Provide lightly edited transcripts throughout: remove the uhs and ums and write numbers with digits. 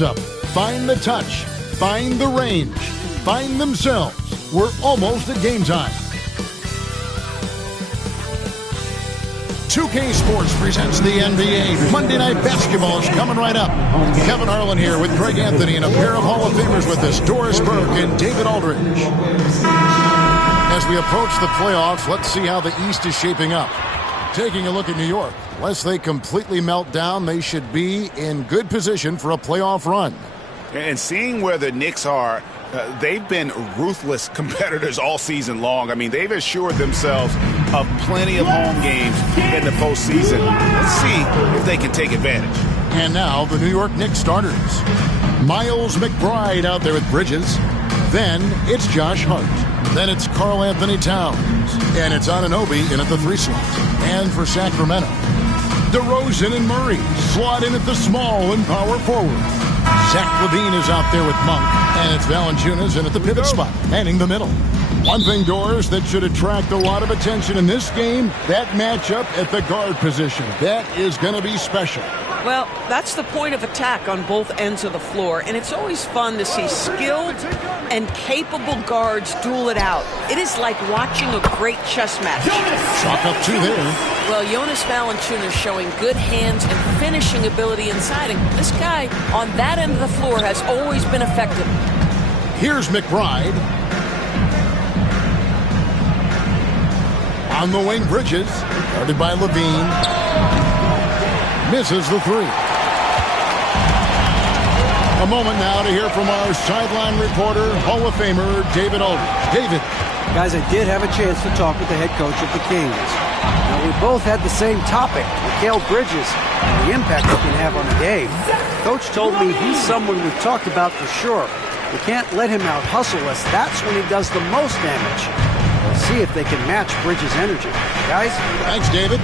Up. Find the touch. Find the range. Find themselves. We're almost at game time. 2K Sports presents the NBA. Monday Night Basketball is coming right up. Kevin Harlan here with Greg Anthony and a pair of Hall of Famers with us, Doris Burke and David Aldridge. As we approach the playoffs, let's see how the East is shaping up. Taking a look at New York. Unless they completely melt down, they should be in good position for a playoff run. And seeing where the Knicks are, they've been ruthless competitors all season long. I mean, they've assured themselves of plenty of home games in the postseason. Let's see if they can take advantage. And now the New York Knicks starters. Miles McBride out there with Bridges. Then it's Josh Hart. Then it's Karl Anthony Towns. And it's Anunoby in at the 3 slot. And for Sacramento, DeRozan and Murray slot in at the small and power forward. Zach LaVine is out there with Monk. And it's Valanciunas in at the pivot spot, manning the middle. One thing, Doris, that should attract a lot of attention in this game, that matchup at the guard position. That is going to be special. Well, that's the point of attack on both ends of the floor, and it's always fun to see skilled and capable guards duel it out. It is like watching a great chess match. Chalk up 2 there. Well, Jonas Valanciunas showing good hands and finishing ability inside, and this guy on that end of the floor has always been effective. Here's McBride. On the wing, Bridges, guarded by LaVine. Misses the 3. A moment now to hear from our sideline reporter, Hall of Famer, David Aldridge. David. Guys, I did have a chance to talk with the head coach of the Kings. Now, we both had the same topic, Mikal Bridges, and the impact he can have on the game. Coach told me he's someone we've talked about for sure. We can't let him out-hustle us. That's when he does the most damage. We'll see if they can match Bridges' energy. Guys? Thanks, David.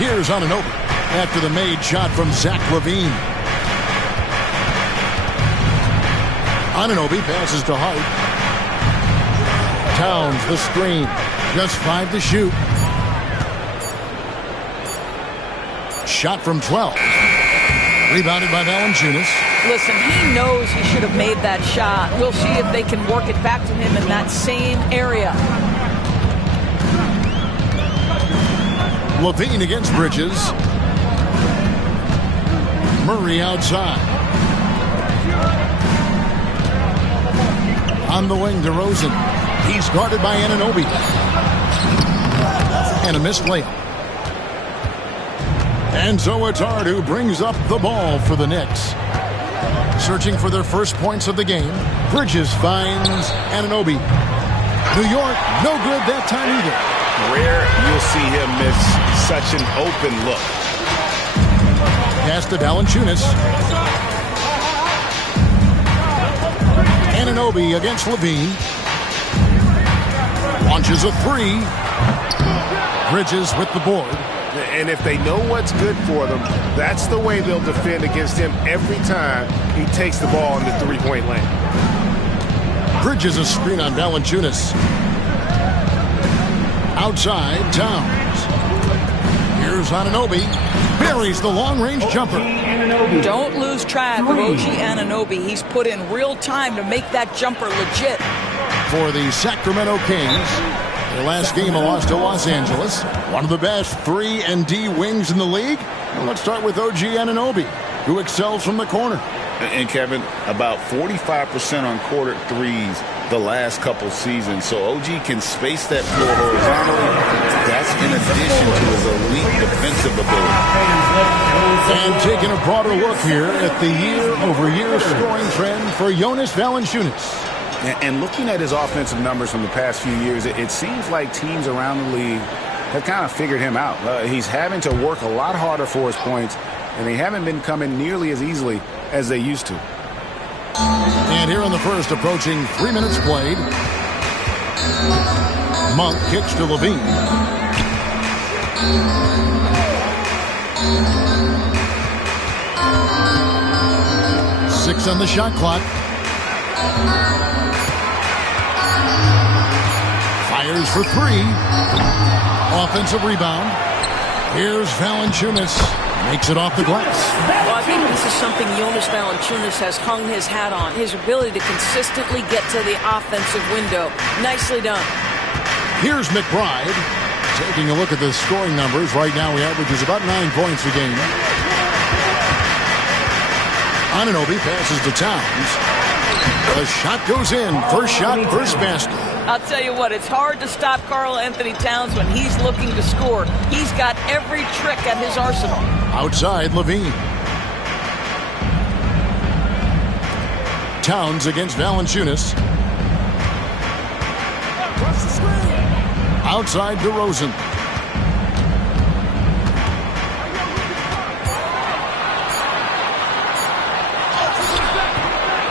Here's Anunoby after the made shot from Zach LaVine. Anunoby passes to Hart. Towns the screen. Just 5 to shoot. Shot from 12. Rebounded by Valanciunas. Listen, he knows he should have made that shot. We'll see if they can work it back to him in that same area. LaVine against Bridges. Murray outside. On the wing, DeRozan. He's guarded by Anunoby. And a missed layup. And so it's Hart who brings up the ball for the Knicks. Searching for their first points of the game. Bridges finds Anunoby. New York, no good that time either. Rare you'll see him miss such an open look. Pass to Valanciunas. Anunoby against LaVine. Launches a 3. Bridges with the board. And if they know what's good for them, that's the way they'll defend against him every time he takes the ball in the 3-point lane. Bridges a screen on Valanciunas. Outside, Towns. Here's Anunoby. Buries the long-range jumper. Don't lose track of OG Anunoby. He's put in real time to make that jumper legit. For the Sacramento Kings, their last game a loss to Los Angeles. One of the best 3-and-D wings in the league. Well, let's start with OG Anunoby, who excels from the corner. And Kevin, about 45% on quarter threes the last couple seasons. So OG can space that floor horizontally. That's in addition to his elite defensive ability. And taking a broader look here at the year-over-year scoring trend for Jonas Valanciunas. And looking at his offensive numbers from the past few years, it seems like teams around the league have kind of figured him out. He's having to work a lot harder for his points, and they haven't been coming nearly as easily as they used to. And here in the first, approaching 3 minutes played. Monk kicks to LaVine. Six on the shot clock. Fires for 3. Offensive rebound. Here's Valanciunas. Makes it off the glass. Well, I think this is something Jonas Valanciunas has hung his hat on, his ability to consistently get to the offensive window. Nicely done. Here's McBride. Taking a look at the scoring numbers. Right now, he averages about 9 points a game. Anunoby passes to Towns. The shot goes in. First shot, first basket. I'll tell you what, it's hard to stop Karl Anthony Towns when he's looking to score. He's got every trick at his arsenal. Outside, Levine. Towns against Valanciunas. Outside, DeRozan.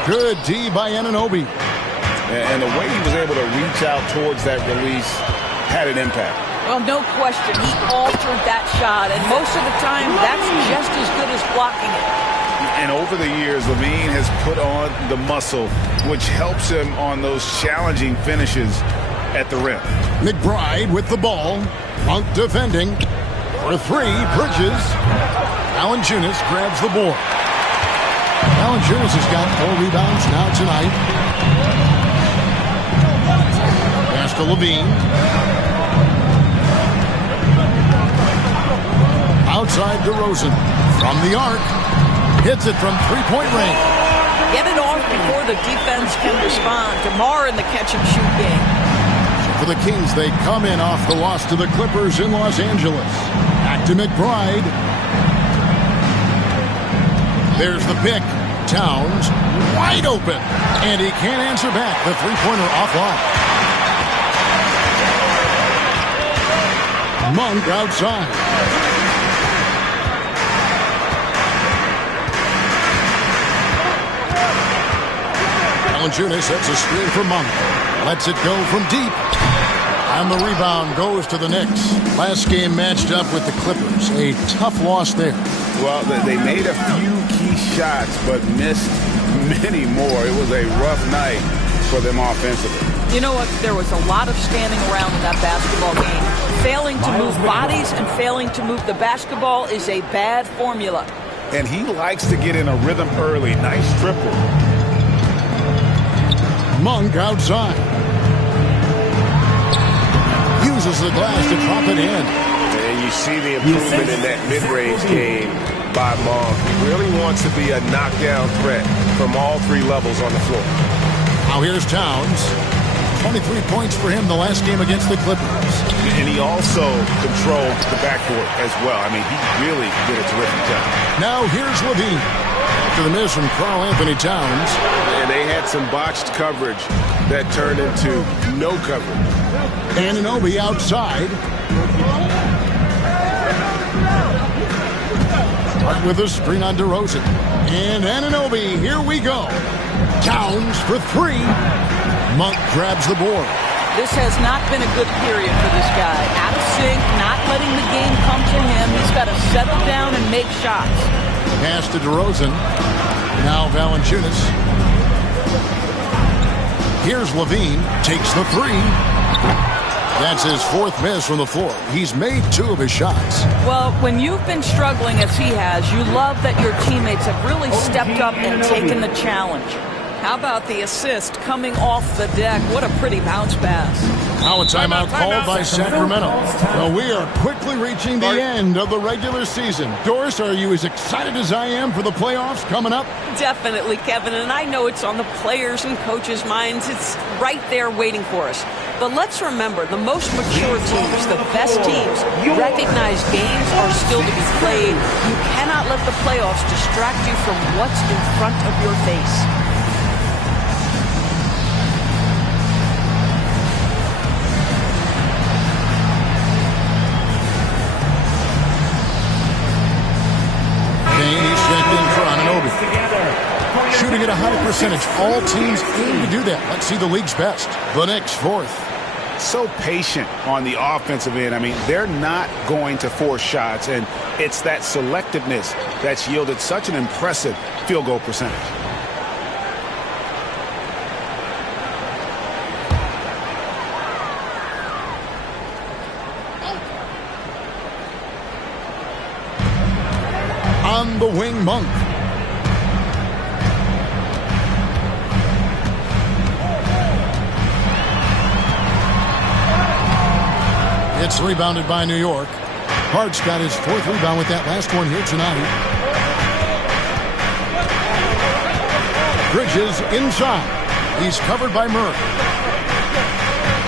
Good D by Anunoby. And the way he was able to reach out towards that release had an impact. Well, no question. He altered that shot, and most of the time, that's just as good as blocking it. And over the years, Levine has put on the muscle, which helps him on those challenging finishes at the rim. McBride with the ball. Monk defending. For 3, Bridges. Valanciunas grabs the board. Valanciunas has got 4 rebounds now tonight. Pass to Levine. Outside DeRozan. From the arc. Hits it from 3-point range. Get it off before the defense can respond. DeMar in the catch-and-shoot game. For the Kings, they come in off the loss to the Clippers in Los Angeles. Back to McBride. There's the pick. Towns wide open. And he can't answer back. The three-pointer offline. Monk outside. Valanciunas sets a screen for Monk. Lets it go from deep. And the rebound goes to the Knicks. Last game matched up with the Clippers. A tough loss there. Well, they made a few key shots, but missed many more. It was a rough night for them offensively. You know what? There was a lot of standing around in that basketball game. Failing to move bodies and failing to move the basketball is a bad formula. And he likes to get in a rhythm early. Nice triple. Monk outside. Uses the glass to drop it in. And you see the improvement in that mid-range game by Monk. He really wants to be a knockdown threat from all 3 levels on the floor. Now here's Towns. 23 points for him the last game against the Clippers. And he also controlled the backcourt as well. I mean, he really did a terrific job. Now here's Levine. After the miss from Karl Anthony Towns. And they had some botched coverage that turned into no coverage. Anunoby outside. With a screen on DeRozan. And Anunoby, here we go. Towns for 3. Monk grabs the board. This has not been a good period for this guy. Out of sync, not letting the game come to him. He's got to settle down and make shots. Pass to DeRozan. Now Valanciunas. Here's Levine. Takes the 3. That's his 4th miss from the floor. He's made 2 of his shots. Well, when you've been struggling as he has, you love that your teammates have really stepped up and taken the challenge. How about the assist coming off the deck? What a pretty bounce pass. Now a timeout called by Sacramento. Well, we are quickly reaching the end of the regular season. Doris, are you as excited as I am for the playoffs coming up? Definitely, Kevin, and I know it's on the players' and coaches' minds. It's right there waiting for us. But let's remember, the most mature teams, the best teams, recognize games are still to be played. You cannot let the playoffs distract you from what's in front of your face. Shooting at a high percentage. All teams aim to do that. Let's see the league's best. The Knicks 4th. So patient on the offensive end. I mean, they're not going to force shots, and it's that selectiveness that's yielded such an impressive field goal percentage. On the wing, Monk. It's rebounded by New York. Hart's got his 4th rebound with that last one here tonight. Bridges inside. He's covered by Murray.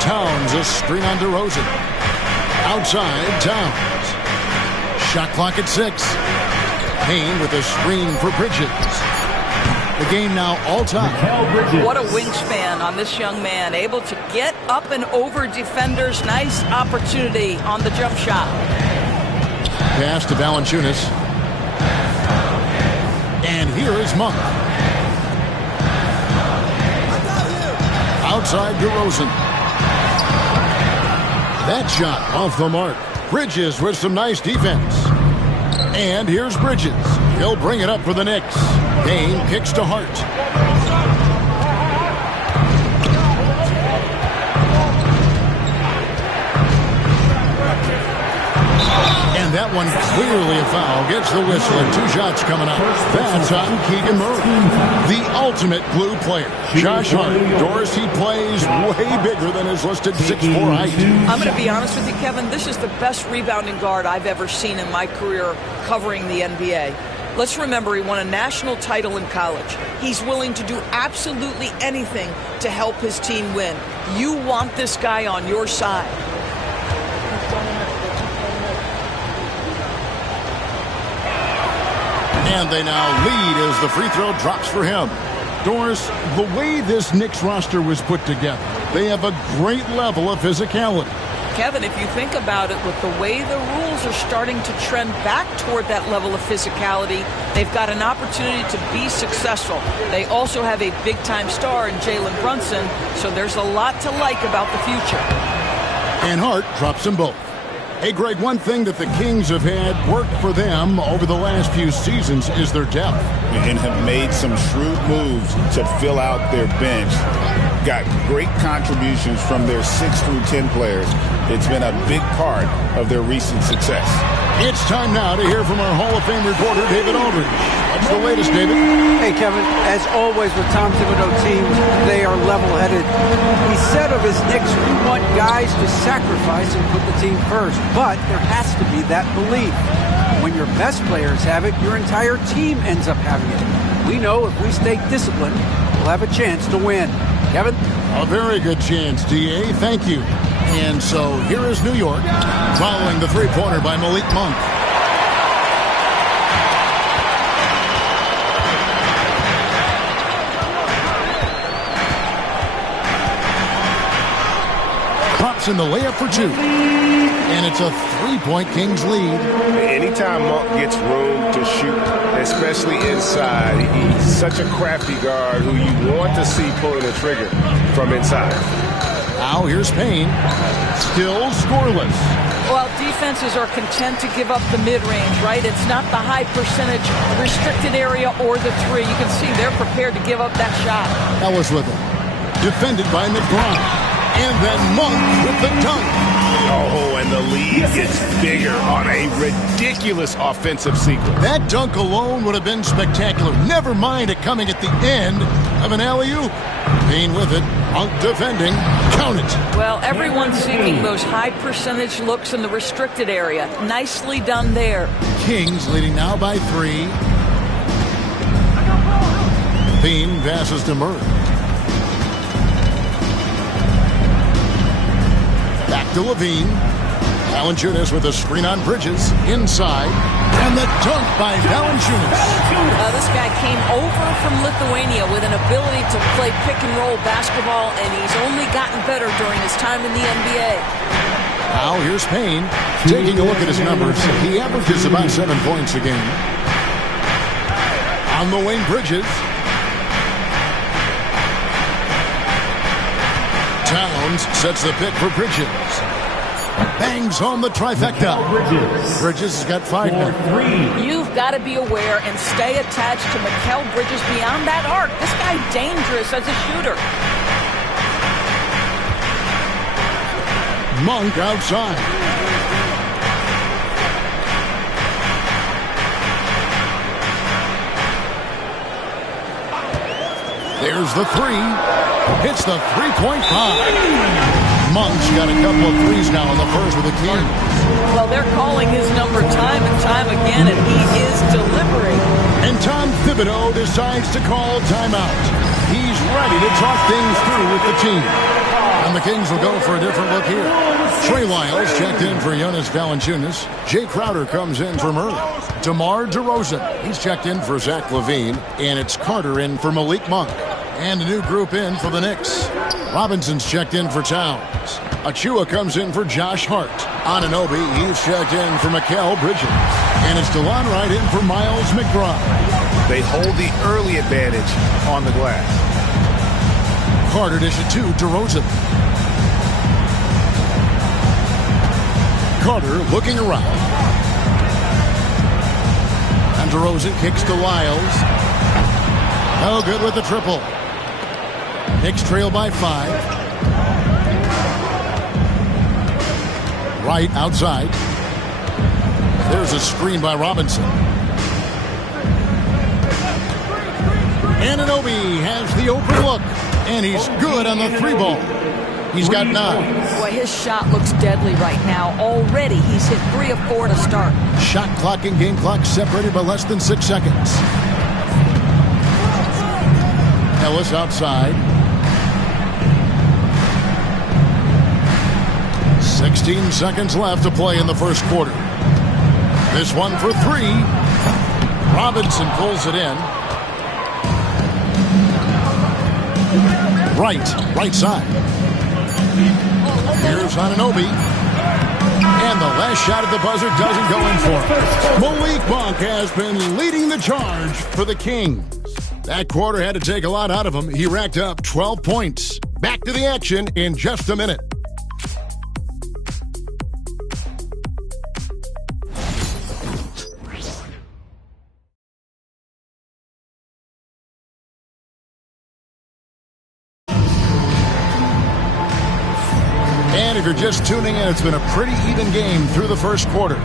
Towns a screen on DeRozan. Outside, Towns. Shot clock at 6. Payne with a screen for Bridges. The game now all-time. What a wingspan on this young man. Able to get up and over defenders. Nice opportunity on the jump shot. Pass to Valanciunas. And here is Monk. Outside DeRozan. That shot off the mark. Bridges with some nice defense. And here's Bridges. He'll bring it up for the Knicks. Payne kicks to Hart. And that one clearly a foul. Gets the whistle and 2 shots coming up. That's on Keegan Murray, the ultimate glue player. Josh Hart, Doris, he plays way bigger than his listed 6'4" height. I'm going to be honest with you, Kevin. This is the best rebounding guard I've ever seen in my career covering the NBA. Let's remember he won a national title in college. He's willing to do absolutely anything to help his team win. You want this guy on your side. And they now lead as the free throw drops for him. Doris, the way this Knicks roster was put together, they have a great level of physicality. Kevin, if you think about it, with the way the rules are starting to trend back toward that level of physicality, they've got an opportunity to be successful. They also have a big-time star in Jalen Brunson, so there's a lot to like about the future. And Hart drops them both. Hey, Greg, one thing that the Kings have had work for them over the last few seasons is their depth. And have made some shrewd moves to fill out their bench. Got great contributions from their 6 through 10 players. It's been a big part of their recent success. It's time now to hear from our Hall of Fame reporter, David Aldridge. What's the latest, David? Hey, Kevin, as always with Tom Thibodeau teams, they are level-headed. He said of his Knicks, we want guys to sacrifice and put the team first. But there has to be that belief. When your best players have it, your entire team ends up having it. We know if we stay disciplined, we'll have a chance to win. Kevin? A very good chance, D.A. Thank you. And so here is New York, following the three-pointer by Malik Monk. Pops in the layup for 2. And it's a 3-point Kings lead. Anytime Monk gets room to shoot, especially inside, he's such a crafty guard who you want to see pulling the trigger from inside. Now here's Payne, still scoreless. Well, defenses are content to give up the mid-range, right? It's not the high percentage restricted area or the 3. You can see they're prepared to give up that shot. Ellis with him. Defended by McBride. And then Monk with the dunk. Oh, and the lead gets bigger on a ridiculous offensive sequence. That dunk alone would have been spectacular. Never mind it coming at the end of an alley-oop. Payne with it. Monk defending. Count it. Well, everyone's seeking those high percentage looks in the restricted area. Nicely done there. Kings leading now by 3. Payne passes to Murray. Back to Levine. Valanciunas with a screen on Bridges. Inside. And the dunk by Valanciunas. This guy came over from Lithuania with an ability to play pick-and-roll basketball, and he's only gotten better during his time in the NBA. Now here's Payne. Taking a look at his numbers, he averages about 7 points a game. On the wing, Bridges. Towns sets the pick for Bridges. Bangs home the trifecta. Bridges has got 5 now. You've got to be aware and stay attached to Mikal Bridges beyond that arc. This guy's dangerous as a shooter. Monk outside. There's the three. Hits the three-point bomb. Monk's got a couple of threes now in the first with the Kings. Well, they're calling his number time and time again, and he is delivering. And Tom Thibodeau decides to call timeout. He's ready to talk things through with the team. And the Kings will go for a different look here. Trey Lyles checked in for Jonas Valanciunas. Jay Crowder comes in for Murray. DeMar DeRozan, he's checked in for Zach LaVine. And it's Carter in for Malik Monk. And a new group in for the Knicks. Robinson's checked in for Towns. Achua comes in for Josh Hart. Anunoby, he's checked in for Mikal Bridges. And it's DeLon Wright in for Miles McBride. They hold the early advantage on the glass. Carter dish it to DeRozan. Carter looking around. And DeRozan kicks to Lyles. No good with the triple. Knicks trail by 5. Right outside. There's a screen by Robinson. Anunoby has the open look. And he's good on the 3-ball. He's got 9. Boy, his shot looks deadly right now. Already, he's hit 3 of 4 to start. Shot clock and game clock separated by less than 6 seconds. Ellis outside. 16 seconds left to play in the first quarter. This one for 3. Robinson pulls it in. Right side. Here's Anunoby. And the last shot at the buzzer doesn't go in for him. Malik Monk has been leading the charge for the Kings. That quarter had to take a lot out of him. He racked up 12 points. Back to the action in just a minute. And if you're just tuning in, it's been a pretty even game through the first quarter.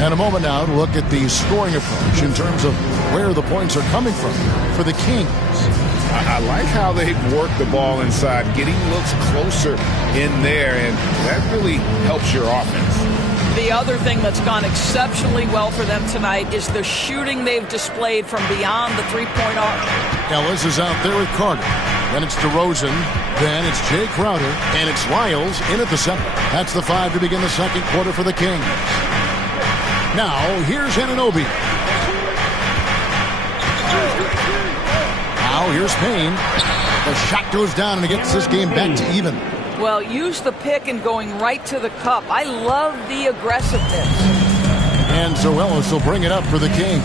And a moment now to look at the scoring approach in terms of where the points are coming from for the Kings. I like how they've worked the ball inside, getting looks closer in there, and that really helps your offense. The other thing that's gone exceptionally well for them tonight is the shooting they've displayed from beyond the three-point arc. Ellis is out there with Carter. Then it's DeRozan. Then it's Jay Crowder. And it's Lyles in at the center. That's the 5 to begin the second quarter for the Kings. Now, here's Anunoby. Now, here's Payne. The shot goes down and it gets this game back to even. Well, use the pick and going right to the cup. I love the aggressiveness. And so Ellis will bring it up for the Kings.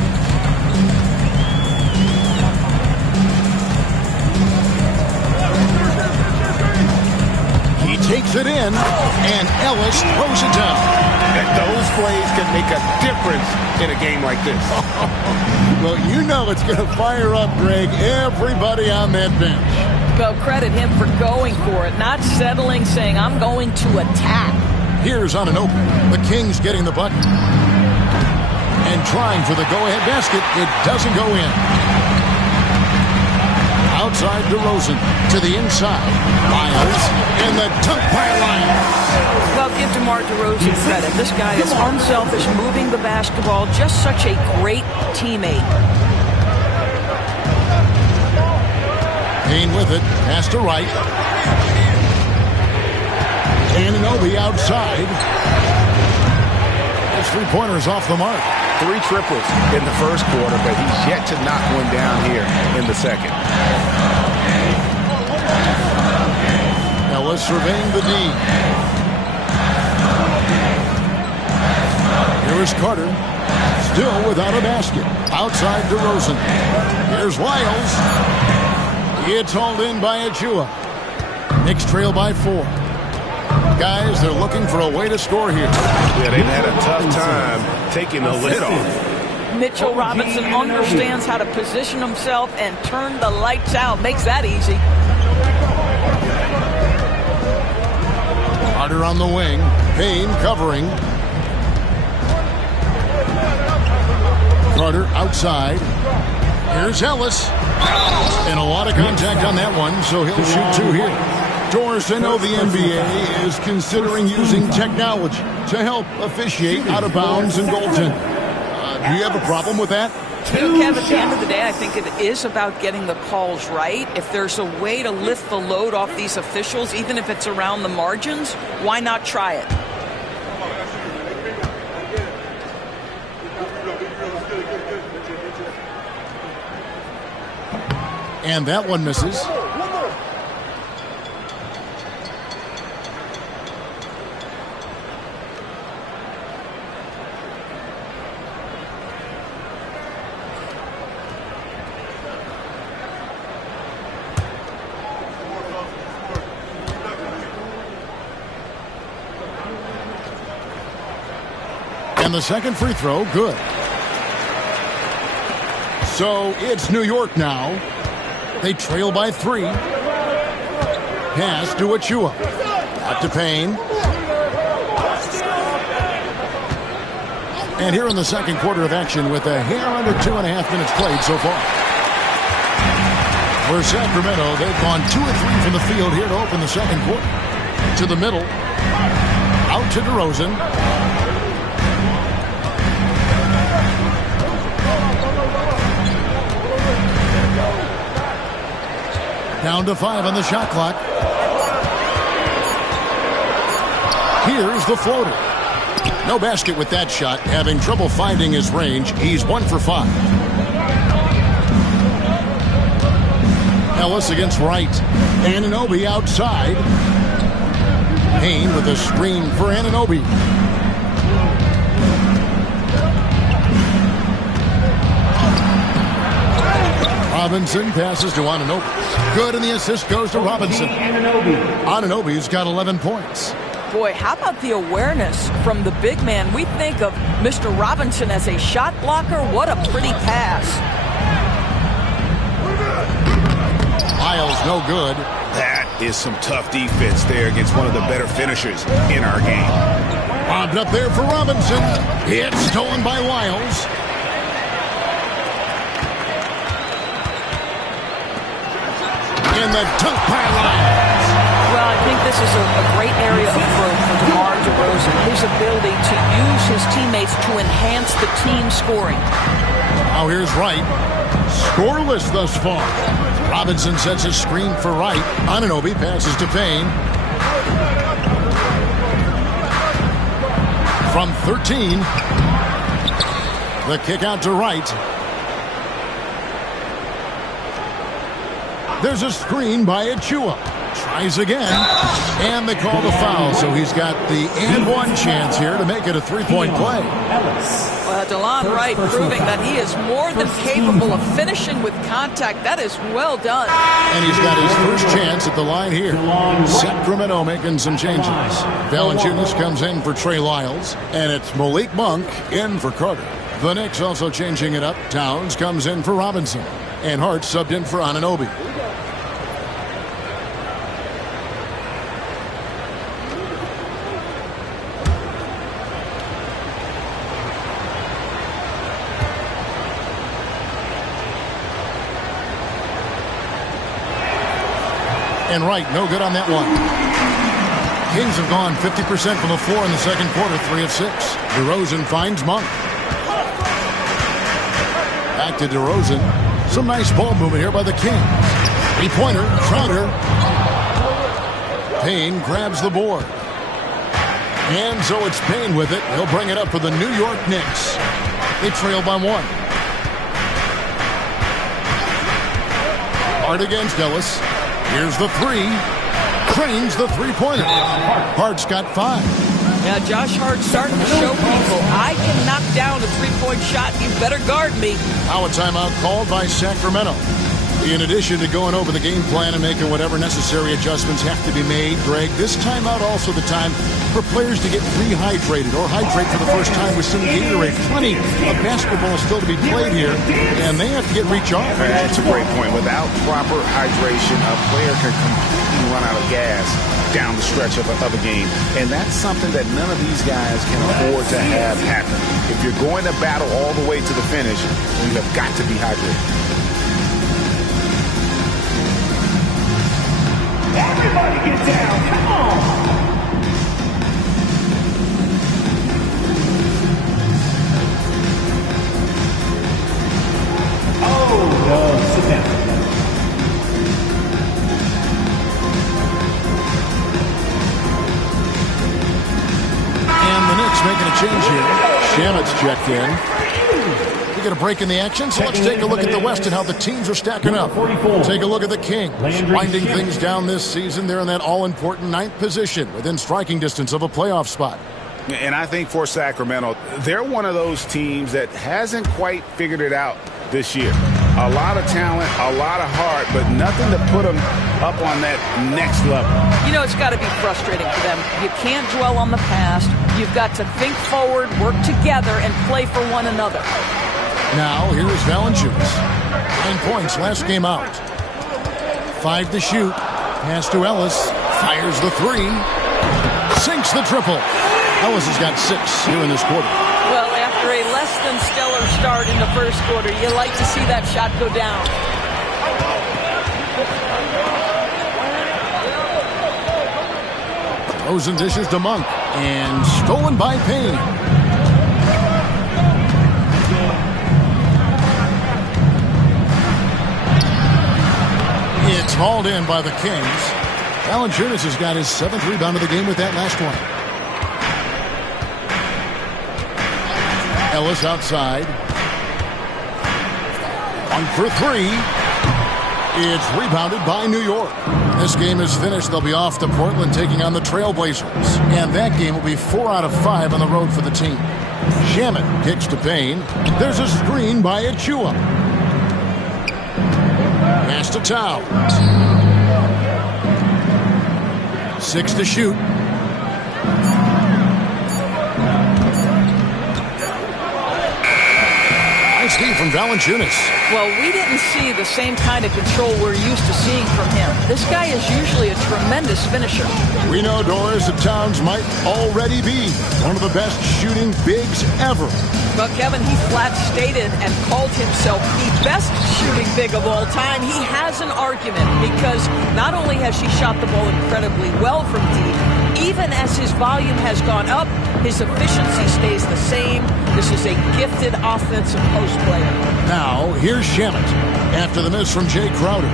He takes it in, and Ellis throws it down. Those plays can make a difference in a game like this. Well, you know it's going to fire up, Greg, everybody on that bench. Well, credit him for going for it, not settling, saying, I'm going to attack. Here's Anunoby. The Kings getting the bucket. And trying for the go-ahead basket. It doesn't go in. Outside DeRozan to the inside. Lyles and the dunk by Lyles. Well, give DeMar DeRozan credit. This guy is unselfish, moving the basketball, just such a great teammate. Payne with it, pass to Wright. Anunoby outside. His three-pointer's off the mark. 3 triples in the first quarter, but he's yet to knock one down here in the second. Ellis surveying the D. Here is Carter, still without a basket. Outside DeRozan. Here's Lyles. It's hauled in by Achua. Knicks trail by 4. Guys, they're looking for a way to score here. Yeah, they've had a tough time taking the lid off. Mitchell Robinson understands how to position himself and turn the lights out. Makes that easy. Carter on the wing. Payne covering. Carter outside. Here's Ellis. And And a lot of contact on that one, so he'll shoot 2 here. Doris, I know the NBA is considering using technology to help officiate out of bounds and goaltending. Do you have a problem with that? You know, Kev, at the end of the day, I think it is about getting the calls right. If there's a way to lift the load off these officials, even if it's around the margins, why not try it? And that one misses. And the second free throw, good. So it's New York now. They trail by 3. Pass to Achua. Back to Payne. And here in the second quarter of action with a hair under 2.5 minutes played so far. For Sacramento, they've gone 2 of 3 from the field here to open the second quarter. To the middle. Out to DeRozan. Down to 5 on the shot clock. Here's the floater. No basket with that shot. Having trouble finding his range. He's 1 for 5. Ellis against Wright. Anunoby outside. Payne with a screen for Anunoby. Robinson passes to Anunoby. Good, and the assist goes to Robinson. Anunoby's got 11 points. Boy, how about the awareness from the big man? We think of Mr. Robinson as a shot blocker. What a pretty pass. Miles, no good. That is some tough defense there against one of the better finishers in our game. Bobbed up there for Robinson. It's stolen by Wiles. In the dunk by Lyles. Well, I think this is a great area of growth for DeMar DeRozan. His ability to use his teammates to enhance the team scoring. Now here's Wright. Scoreless thus far. Robinson sets a screen for Wright. Anunoby passes to Payne. From 13. The kick out to Wright. There's a screen by Achua. Tries again. And they call the foul. So he's got the and one chance here to make it a three-point play. Well, DeLon Wright proving that he is more than capable of finishing with contact. That is well done. And he's got his first chance at the line here. Sacramento making some changes. Valanciunas comes in for Trey Lyles. And it's Malik Monk in for Carter. The Knicks also changing it up. Towns comes in for Robinson. And Hart subbed in for Anunoby. And Wright, no good on that one. Kings have gone 50% from the floor in the second quarter, 3 of 6. DeRozan finds Monk. Back to DeRozan. Some nice ball movement here by the Kings. Three-pointer, Crowder. Payne grabs the board. And so it's Payne with it. He'll bring it up for the New York Knicks. They trail by 1. Hart against Ellis. Here's the 3. Cranes the three-pointer. Hart's got 5. Yeah, Josh Hart starting to show people, I can knock down a three-point shot. You better guard me. Now a timeout called by Sacramento. In addition to going over the game plan and making whatever necessary adjustments have to be made, Greg, this timeout also the time for players to get rehydrated or hydrate for the first time with some Gatorade. Plenty of basketball still to be played here, and they have to get recharged. That's a great point. Without proper hydration, a player can completely run out of gas down the stretch of a game. And that's something that none of these guys can afford to have happen. If you're going to battle all the way to the finish, you have got to be hydrated. Get down. Come on. Oh, no. Sit down. And the Knicks making a change here. Shamet's checked in. We get a break in the action, so let's take a look at the West and how the teams are stacking up. Take a look at the Kings. Winding things down this season. They're in that all-important 9th position within striking distance of a playoff spot. And I think for Sacramento, they're one of those teams that hasn't quite figured it out this year. A lot of talent, a lot of heart, but nothing to put them up on that next level. You know, it's got to be frustrating for them. You can't dwell on the past. You've got to think forward, work together, and play for one another. Now, here is Valanciunas. 9 points last game out. 5 to shoot. Pass to Ellis. Fires the 3. Sinks the triple. Ellis has got 6 here in this quarter. Well, after a less than stellar start in the first quarter, you like to see that shot go down. Rosen dishes to Monk. And stolen by Payne. It's hauled in by the Kings. Valanciunas has got his 7th rebound of the game with that last one. Ellis outside. 1 for 3. It's rebounded by New York. This game is finished. They'll be off to Portland taking on the Trailblazers. And that game will be 4 out of 5 on the road for the team. Shamet kicks to Payne. There's a screen by Achua. Pass to Towns. 6 to shoot. Nice feed from Valanciunas. Well, we didn't see the same kind of control we're used to seeing from him. This guy is usually a tremendous finisher. We know, Doris, that Towns might already be one of the best shooting bigs ever. But, Kevin, he flat stated and called himself the best shooting big of all time. He has an argument because not only has she shot the ball incredibly well from deep, even as his volume has gone up, his efficiency stays the same. This is a gifted offensive post player. Now, here's Shamet after the miss from Jay Crowder.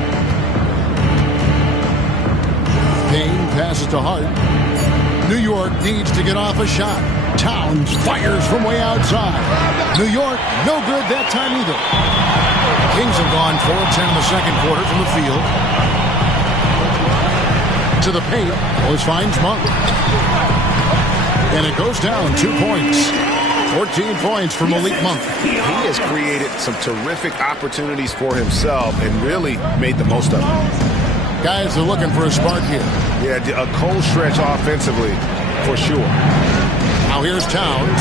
Payne passes to Hart. New York needs to get off a shot. Towns fires from way outside. New York, no good that time either. Kings have gone 4 of 10 in the second quarter from the field. To the paint. Always finds Monk. And it goes down 2 points. 14 points from Malik Monk. He has created some terrific opportunities for himself and really made the most of it. Guys are looking for a spark here. Yeah, a cold stretch offensively for sure. Now here's Towns.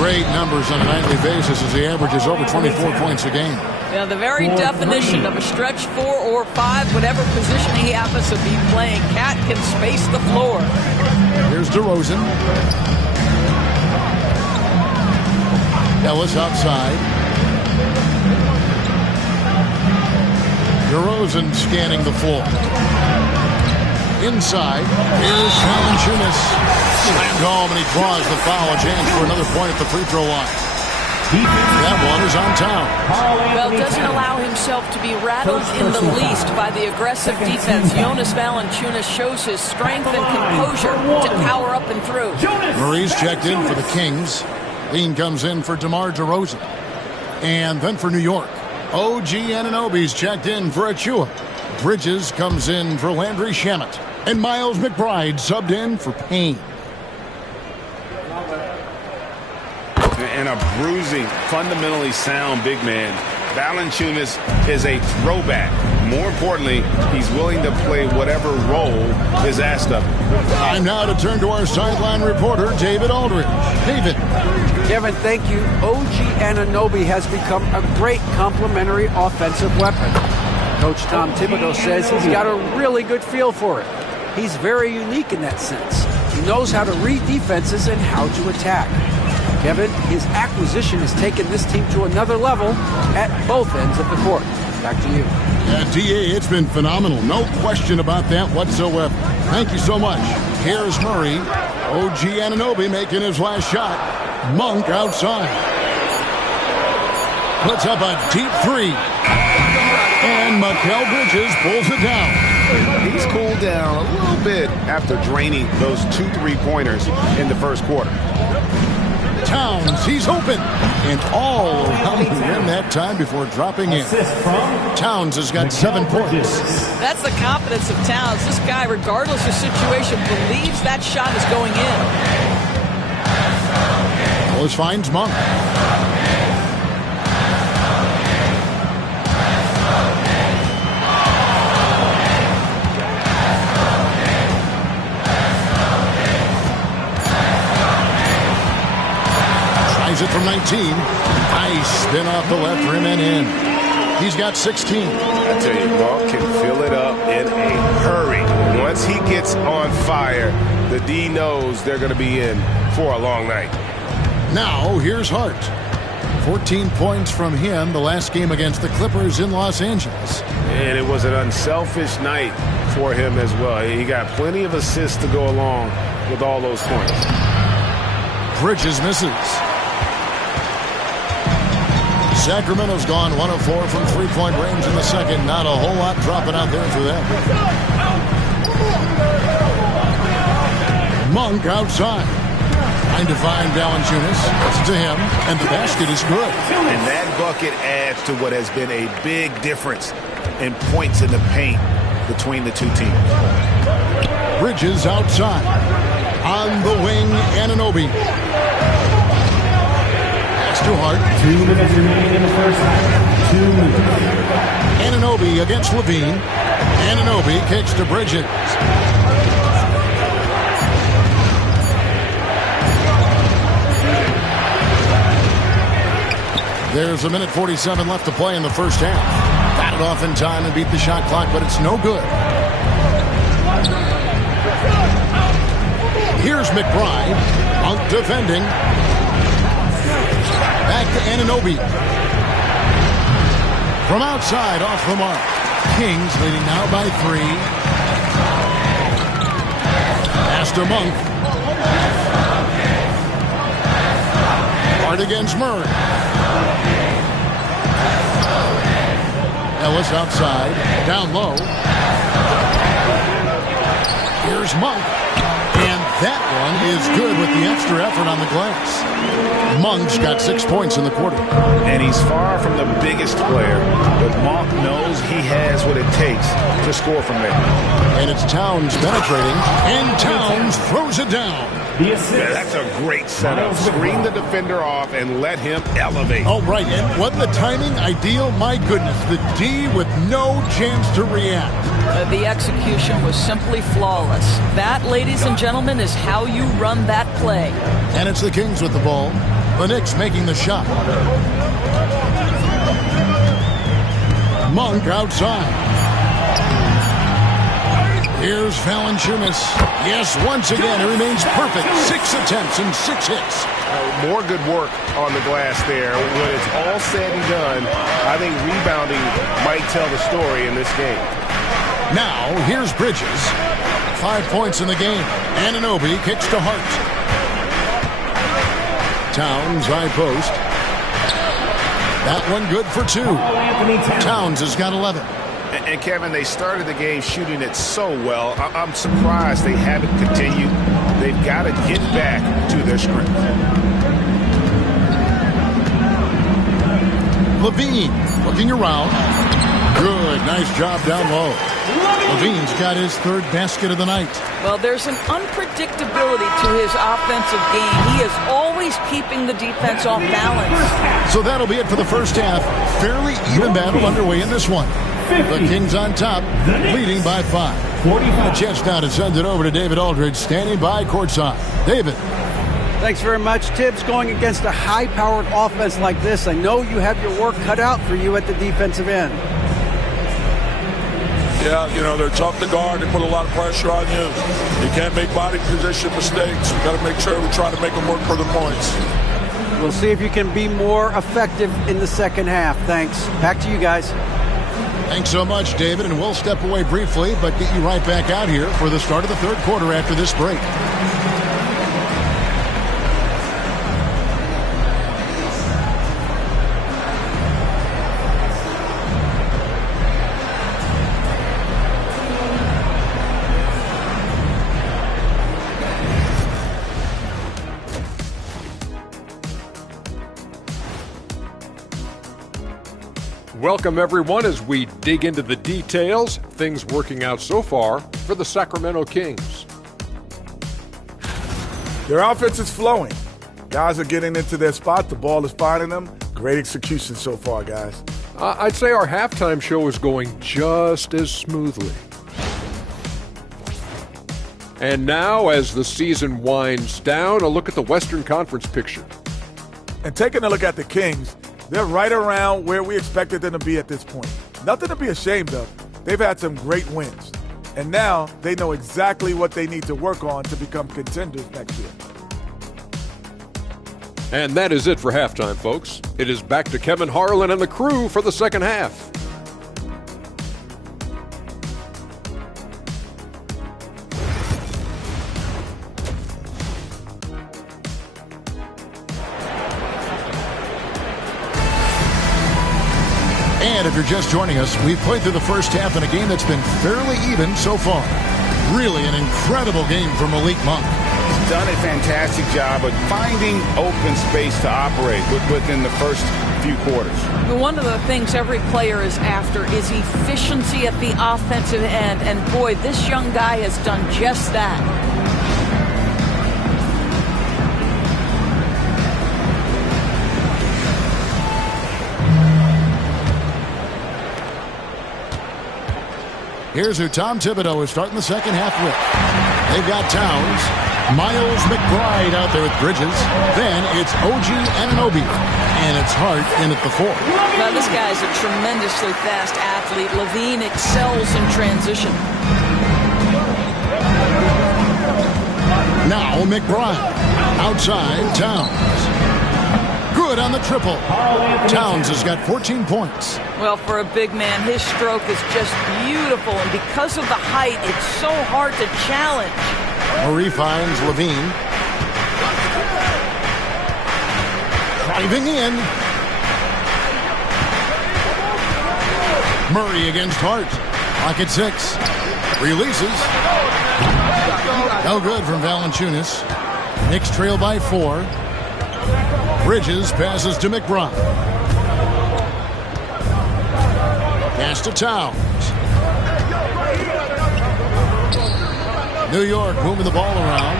Great numbers on a nightly basis as he averages over 24 points a game. Yeah, the very definition of a stretch 4 or 5, whatever position he happens to be playing, Cat can space the floor. Here's DeRozan. Ellis outside. DeRozan scanning the floor. Inside. Here's Valanciunas. Slammed home, and he draws the foul. A chance for another point at the free throw line. That one is on Towns. Well, doesn't allow himself to be rattled in the least by the aggressive defense. Jonas Valanciunas shows his strength and composure to power up and through. Murray's checked in for the Kings. Lean comes in for DeMar DeRozan. And then for New York, OG Anunoby's checked in for Achua. Bridges comes in for Landry Shamet. And Miles McBride subbed in for Payne. And a bruising, fundamentally sound big man. Valanciunas is a throwback. More importantly, he's willing to play whatever role is asked of him. Time now to turn to our sideline reporter, David Aldridge. David. Kevin, thank you. OG Anunoby has become a great complementary offensive weapon. Coach Tom Thibodeau says he's got a really good feel for it. He's very unique in that sense. He knows how to read defenses and how to attack. Kevin, his acquisition has taken this team to another level at both ends of the court. Back to you. Yeah, DA, it's been phenomenal. No question about that whatsoever. Thank you so much. Here's Murray. OG Anunoby making his last shot. Monk outside. Puts up a deep three. And Mikal Bridges pulls it down. He's cooled down a little bit after draining those 2 3-pointers in the first quarter. Towns, he's open. And all around the rim that time before dropping in. Towns has got 7 points. That's the confidence of Towns. This guy, regardless of situation, believes that shot is going in. Ellis finds Monk. Tries it from 19. Nice spin off the left rim and in. He's got 16. I tell you, Monk can fill it up in a hurry. Once he gets on fire, the D knows they're going to be in for a long night. Now, here's Hart. 14 points from him the last game against the Clippers in Los Angeles. And it was an unselfish night for him as well. He got plenty of assists to go along with all those points. Bridges misses. Sacramento's gone 1 of 4 from three-point range in the second. Not a whole lot dropping out there for them. Monk outside. Trying to find Valanciunas. It's to him, and the basket is good. And that bucket adds to what has been a big difference in points in the paint between the two teams. Bridges outside. On the wing, Anunoby. Pass to Hart. 2 minutes remaining in the first half. 2 minutes. Anunoby against Levine. Anunoby kicks to Bridges. There's a minute 47 left to play in the first half. Got it off in time and beat the shot clock, but it's no good. Here's McBride. Monk defending. Back to Anunoby. From outside, off the mark. Kings leading now by 3. Pass to Monk. Hard against Murray. Ellis outside, down low. Here's Monk. And that one is good with the extra effort on the glass. Monk's got 6 points in the quarter. And he's far from the biggest player, but Monk knows he has what it takes to score from there. And it's Towns penetrating, and Towns throws it down. Yeah, that's a great setup. Screen the defender off and let him elevate. Oh, right. And wasn't the timing ideal? My goodness. The D with no chance to react. The execution was simply flawless. That, ladies and gentlemen, is how you run that play. And it's the Kings with the ball. The Knicks making the shot. Monk outside. Here's Valanciunas. Yes, once again, it remains perfect. 6 attempts and 6 hits. More good work on the glass there. When it's all said and done, I think rebounding might tell the story in this game. Now, here's Bridges. 5 points in the game. Anunoby kicks to Hart. Towns, high post. That one good for 2. Towns has got 11. And Kevin, they started the game shooting it so well. I'm surprised they haven't continued. They've got to get back to their strength. Levine looking around. Good, nice job down low. Levine's got his 3rd basket of the night. Well, there's an unpredictability to his offensive game. He is always keeping the defense off balance. So that'll be it for the first half. Fairly even battle underway in this one. The Kings on top, leading by 5. A chance now to send it over to David Aldridge, standing by courtside. David. Thanks very much, Tibbs. Going against a high-powered offense like this, I know you have your work cut out for you at the defensive end. Yeah, you know, they're tough to guard. They put a lot of pressure on you. You can't make body position mistakes. We've got to make sure we try to make them work for the points. We'll see if you can be more effective in the second half. Thanks. Back to you guys. Thanks so much, David, and we'll step away briefly, but get you right back out here for the start of the third quarter after this break. Welcome, everyone, as we dig into the details. Things working out so far for the Sacramento Kings. Their offense is flowing. Guys are getting into their spot. The ball is finding them. Great execution so far, guys. I'd say our halftime show is going just as smoothly. And now, as the season winds down, a look at the Western Conference picture. And taking a look at the Kings, they're right around where we expected them to be at this point. Nothing to be ashamed of. They've had some great wins. And now they know exactly what they need to work on to become contenders next year. And that is it for halftime, folks. It is back to Kevin Harlan and the crew for the second half. And if you're just joining us, we've played through the first half in a game that's been fairly even so far. Really an incredible game for Malik Monk. He's done a fantastic job of finding open space to operate within the first few quarters. One of the things every player is after is efficiency at the offensive end. And boy, this young guy has done just that. Here's who Tom Thibodeau is starting the second half with. They've got Towns, Miles McBride out there with Bridges. Then it's OG Anunoby, and it's Hart in at the 4. Now, this guy's a tremendously fast athlete. Levine excels in transition. Now McBride, outside Towns. Good on the triple. Towns has got 14 points. Well, for a big man, his stroke is just beautiful, and because of the height, it's so hard to challenge. Murray finds Levine. Driving in. Murray against Hart. Clock at 6. Releases. No good from Valanciunas. Knicks trail by 4. Bridges passes to McBride. Pass to Towns. New York moving the ball around.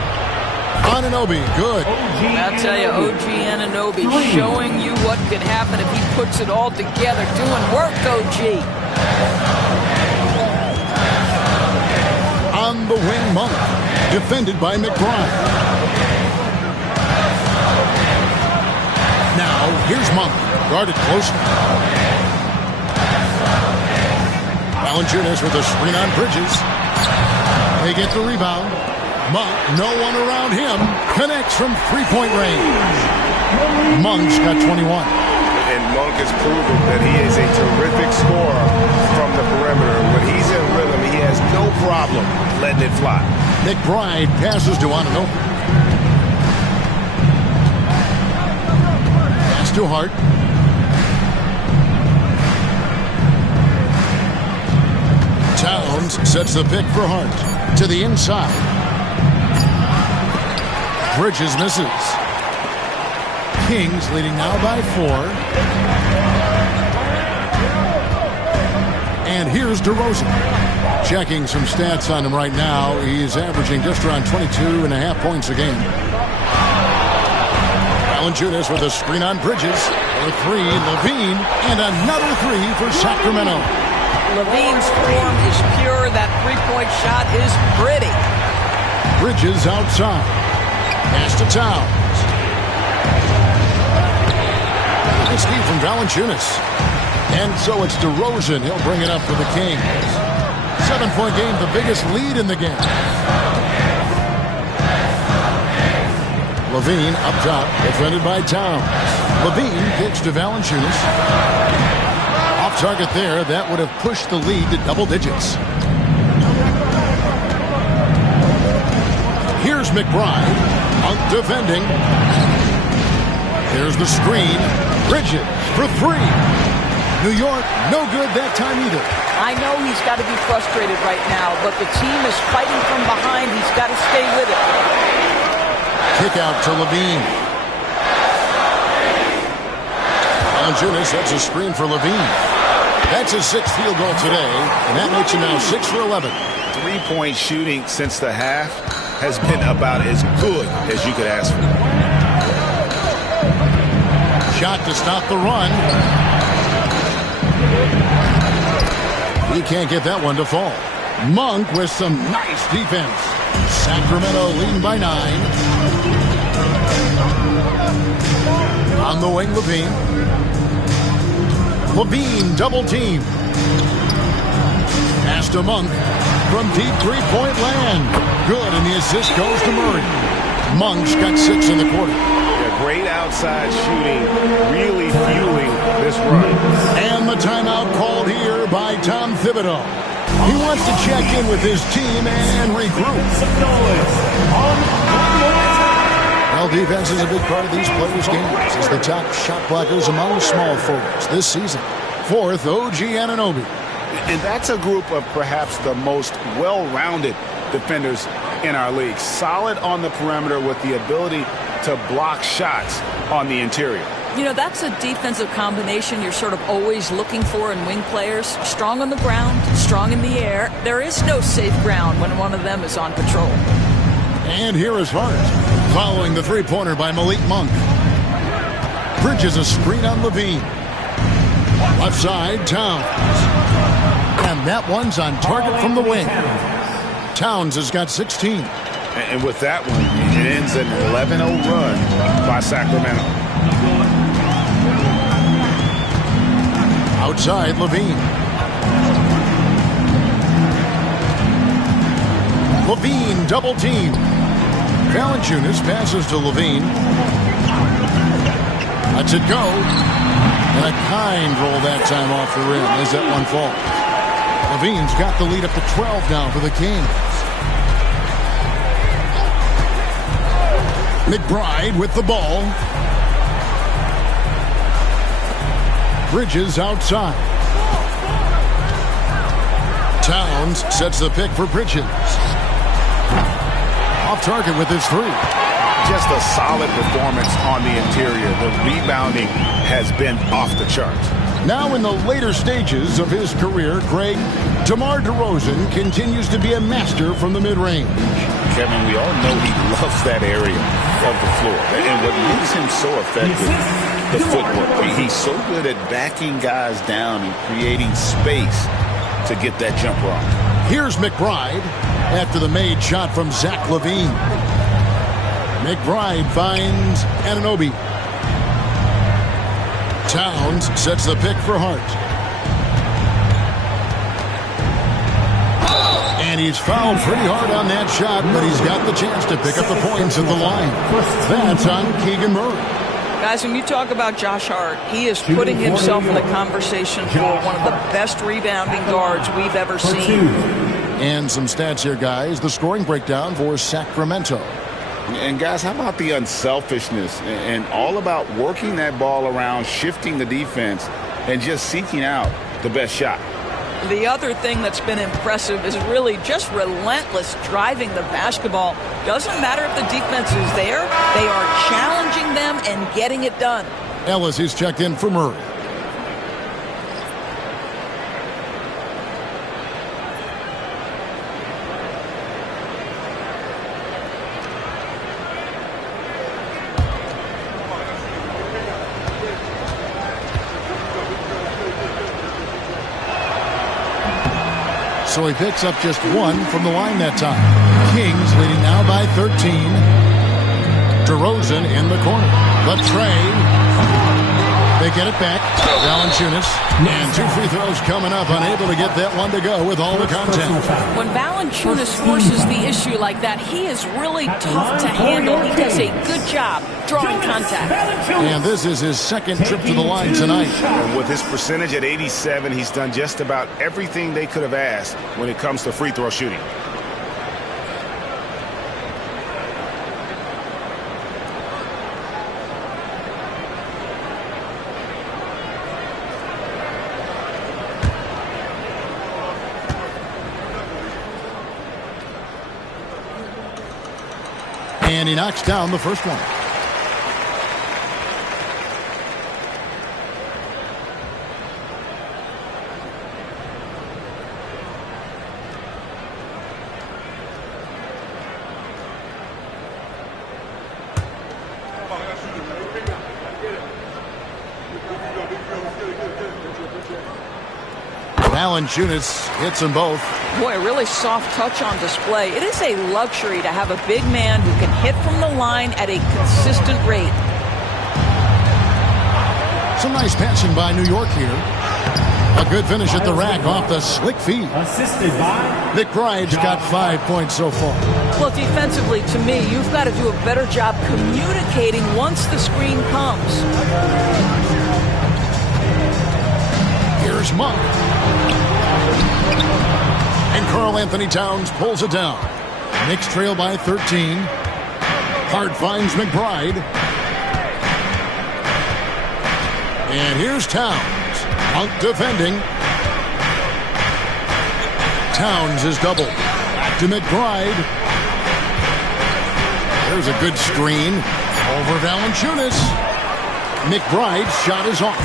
Anunoby, good. I'll tell you, OG Anunoby showing you what could happen if he puts it all together. Doing work, OG. On the wing, Monk. Defended by McBride. Now, here's Monk, guarded closely. Valanciunas with a screen on Bridges. They get the rebound. Monk, no one around him, connects from three-point range. Monk's got 21. And Monk has proven that he is a terrific scorer from the perimeter. When he's in rhythm, he has no problem letting it fly. McBride passes to Anunoby. To Hart. Towns sets the pick for Hart. To the inside. Bridges misses. Kings leading now by 4. And here's DeRozan. Checking some stats on him right now. He's averaging just around 22.5 points a game. Valanciunas with a screen on Bridges. For 3, Levine, and another 3 for Sacramento. Levine's form is pure. That three-point shot is pretty. Bridges outside. Pass to Towns. Nice key from Valanciunas. And so it's DeRozan. He'll bring it up for the Kings. 7-point game, the biggest lead in the game. Levine up top, defended by Towns. Levine kicks to Valanciunas. Off Off target there, that would have pushed the lead to double digits. Here's McBride, Monk defending. There's the screen. Bridges for three. New York, no good that time either. I know he's got to be frustrated right now, but the team is fighting from behind. He's got to stay with it. Kick out to Levine. Valanciunas sets a screen for Levine. That's his 6th field goal today, and that makes him now 6 for 11. Three-point shooting since the half has been about as good as you could ask for. Shot to stop the run. He can't get that one to fall. Monk with some nice defense. Sacramento leading by 9. On the wing, Levine. Levine double team. Pass to Monk from deep three-point land. Good, and the assist goes to Murray. Monk's got 6 in the quarter. Yeah, great outside shooting, really fueling this run. And the timeout called here by Tom Thibodeau. He wants to check in with his team and regroup. Well, defense is a big part of these players' games as the top shot blockers among small forwards this season. 4th, OG Anunoby. And that's a group of perhaps the most well-rounded defenders in our league. Solid on the perimeter with the ability to block shots on the interior. You know, that's a defensive combination you're sort of always looking for in wing players. Strong on the ground, strong in the air. There is no safe ground when one of them is on patrol. And here is Hart, following the three-pointer by Malik Monk. Bridges a screen on Levine. Left side, Towns. And that one's on target from the wing. Towns has got 16. And with that one, it ends an 11-0 run by Sacramento. Outside, Levine. Levine double team. Valanciunas passes to Levine. Lets it go. And a kind roll that time off the rim as that one falls. Levine's got the lead up to 12 now for the Kings. McBride with the ball. Bridges outside. Towns sets the pick for Bridges. Off target with his 3. Just a solid performance on the interior. The rebounding has been off the charts. Now in the later stages of his career, Greg, DeMar DeRozan continues to be a master from the mid-range. Kevin, we all know he loves that area of the floor. And what makes him so effective, the footwork. He's so good at backing guys down and creating space to get that jumper off. Here's McBride after the made shot from Zach LaVine. McBride finds Anunoby. Towns sets the pick for Hart. And he's fouled pretty hard on that shot, but he's got the chance to pick up the points at the line. That's on Keegan Murray. Guys, when you talk about Josh Hart, he is putting himself in the conversation for one of the best rebounding guards we've ever seen. And some stats here, guys. The scoring breakdown for Sacramento. And guys, how about the unselfishness and all about working that ball around, shifting the defense, and just seeking out the best shot. The other thing that's been impressive is really just relentless driving the basketball. Doesn't matter if the defense is there, they are challenging them and getting it done. Ellis is checked in for Murray. So he picks up just 1 from the line that time. Kings leading now by 13. DeRozan in the corner. The tray. They get it back. Valanciunas. And 2 free throws coming up. Unable to get that one to go with all the contact. When Valanciunas forces the issue like that, he is really tough to handle. He does a good job drawing contact. And this is his second trip to the line tonight. And with his percentage at 87, he's done just about everything they could have asked when it comes to free throw shooting. And he knocks down the first one. Valanciunas hits them both. Boy, a really soft touch on display. It is a luxury to have a big man who can hit from the line at a consistent rate. Some nice passing by New York here. A good finish at the rack off the slick feed. Assisted by McBride's got 5 points so far. Well, defensively, to me, you've got to do a better job communicating once the screen comes. Here's Monk. And Karl-Anthony Towns pulls it down. Knicks trail by 13. Hart finds McBride. And here's Towns. Monk defending. Towns is doubled. Back to McBride. There's a good screen. Over Valanciunas. McBride's shot is off.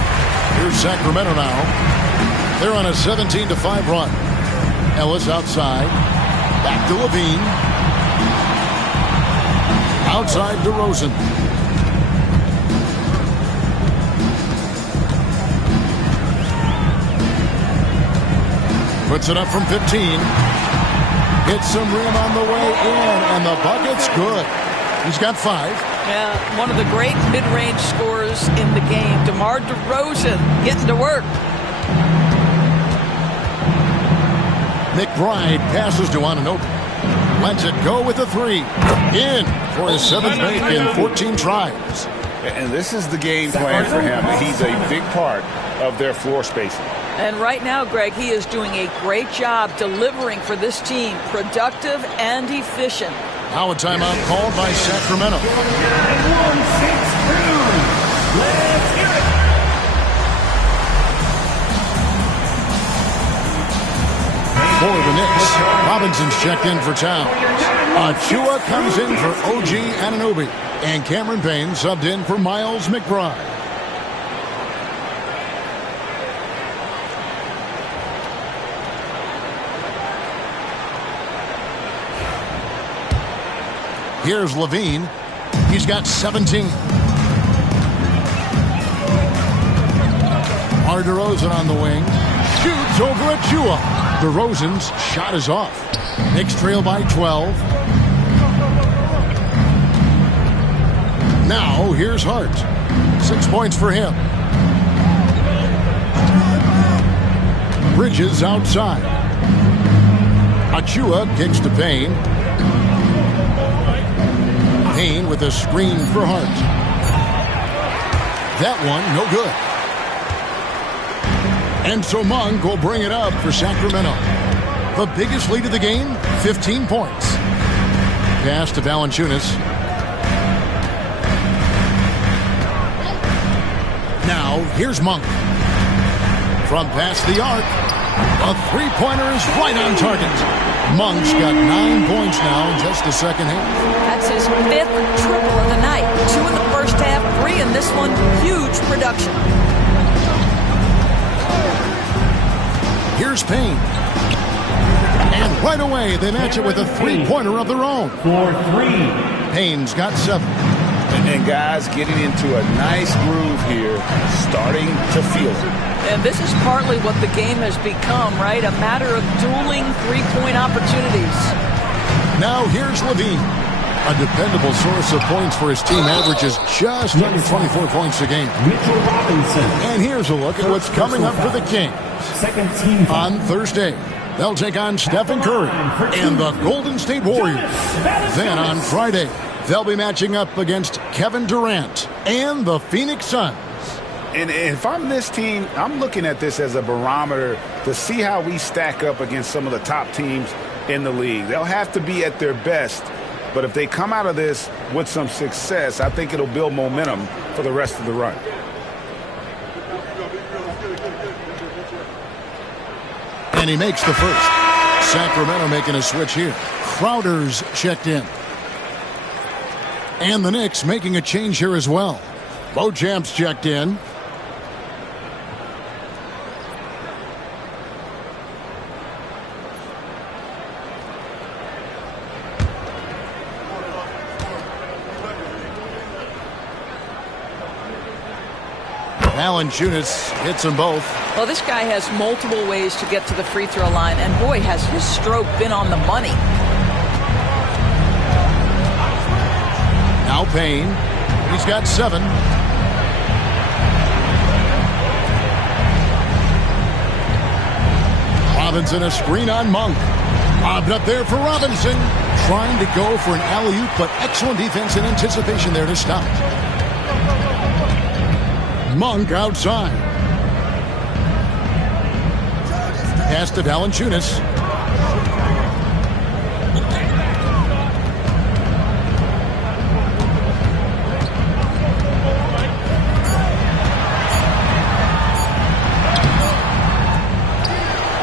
Here's Sacramento now. They're on a 17-5 run. Ellis outside. Back to Levine. Outside DeRozan. Puts it up from 15. Gets some rim on the way in, and the bucket's good. He's got 5. Yeah, one of the great mid-range scorers in the game. DeMar DeRozan getting to work. McBride passes to Anunoby. Lets it go with a 3. In for his 7th make in 14 tries. And this is the game plan for him. He's a big part of their floor spacing. And right now, Greg, he is doing a great job delivering for this team. Productive and efficient. Now a timeout called by Sacramento. 9-1-6 Let's hear it. For the Knicks, Robinson's checked in for Towns. Achua comes in for OG Anunoby. And Cameron Payne subbed in for Miles McBride. Here's Levine. He's got 17. DeRozan on the wing. Shoots over Achua. DeRozan's shot is off. Knicks trail by 12. Now here's Hart. 6 points for him. Bridges outside. Achua kicks to Payne. Payne with a screen for Hart. That one, no good. And so Monk will bring it up for Sacramento. The biggest lead of the game, 15 points. Pass to Valanciunas. Now, here's Monk. From past the arc, a three-pointer is right on target. Monk's got 9 points now in just the second half. That's his 5th triple of the night. 2 in the first half, 3 in this one. Huge production. Here's Payne. And right away, they match it with a three-pointer of their own. 4-3. Payne's got 7. And guys getting into a nice groove here, starting to feel it. And this is partly what the game has become, right? A matter of dueling three-point opportunities. Now here's Levine. a dependable source of points for his team, averages just under 24 points a game. Mitchell Robinson. And here's a look at what's coming up for the Kings. Second team foul. On Thursday, they'll take on Stephen Curry and the Golden State Warriors. Then on Friday, they'll be matching up against Kevin Durant and the Phoenix Suns. And if I'm this team, I'm looking at this as a barometer to see how we stack up against some of the top teams in the league. They'll have to be at their best, but if they come out of this with some success, I think it'll build momentum for the rest of the run. And he makes the first. Sacramento making a switch here. Crowder's checked in. And the Knicks making a change here as well. Beauchamp's checked in. Valanciunas hits them both. Well, this guy has multiple ways to get to the free throw line, and boy, has his stroke been on the money. Now Payne. He's got 7. Robinson, a screen on Monk. Lobbed up there for Robinson. Trying to go for an alley-oop, but excellent defense and anticipation there to stop. Monk outside. Pass to Valanciunas.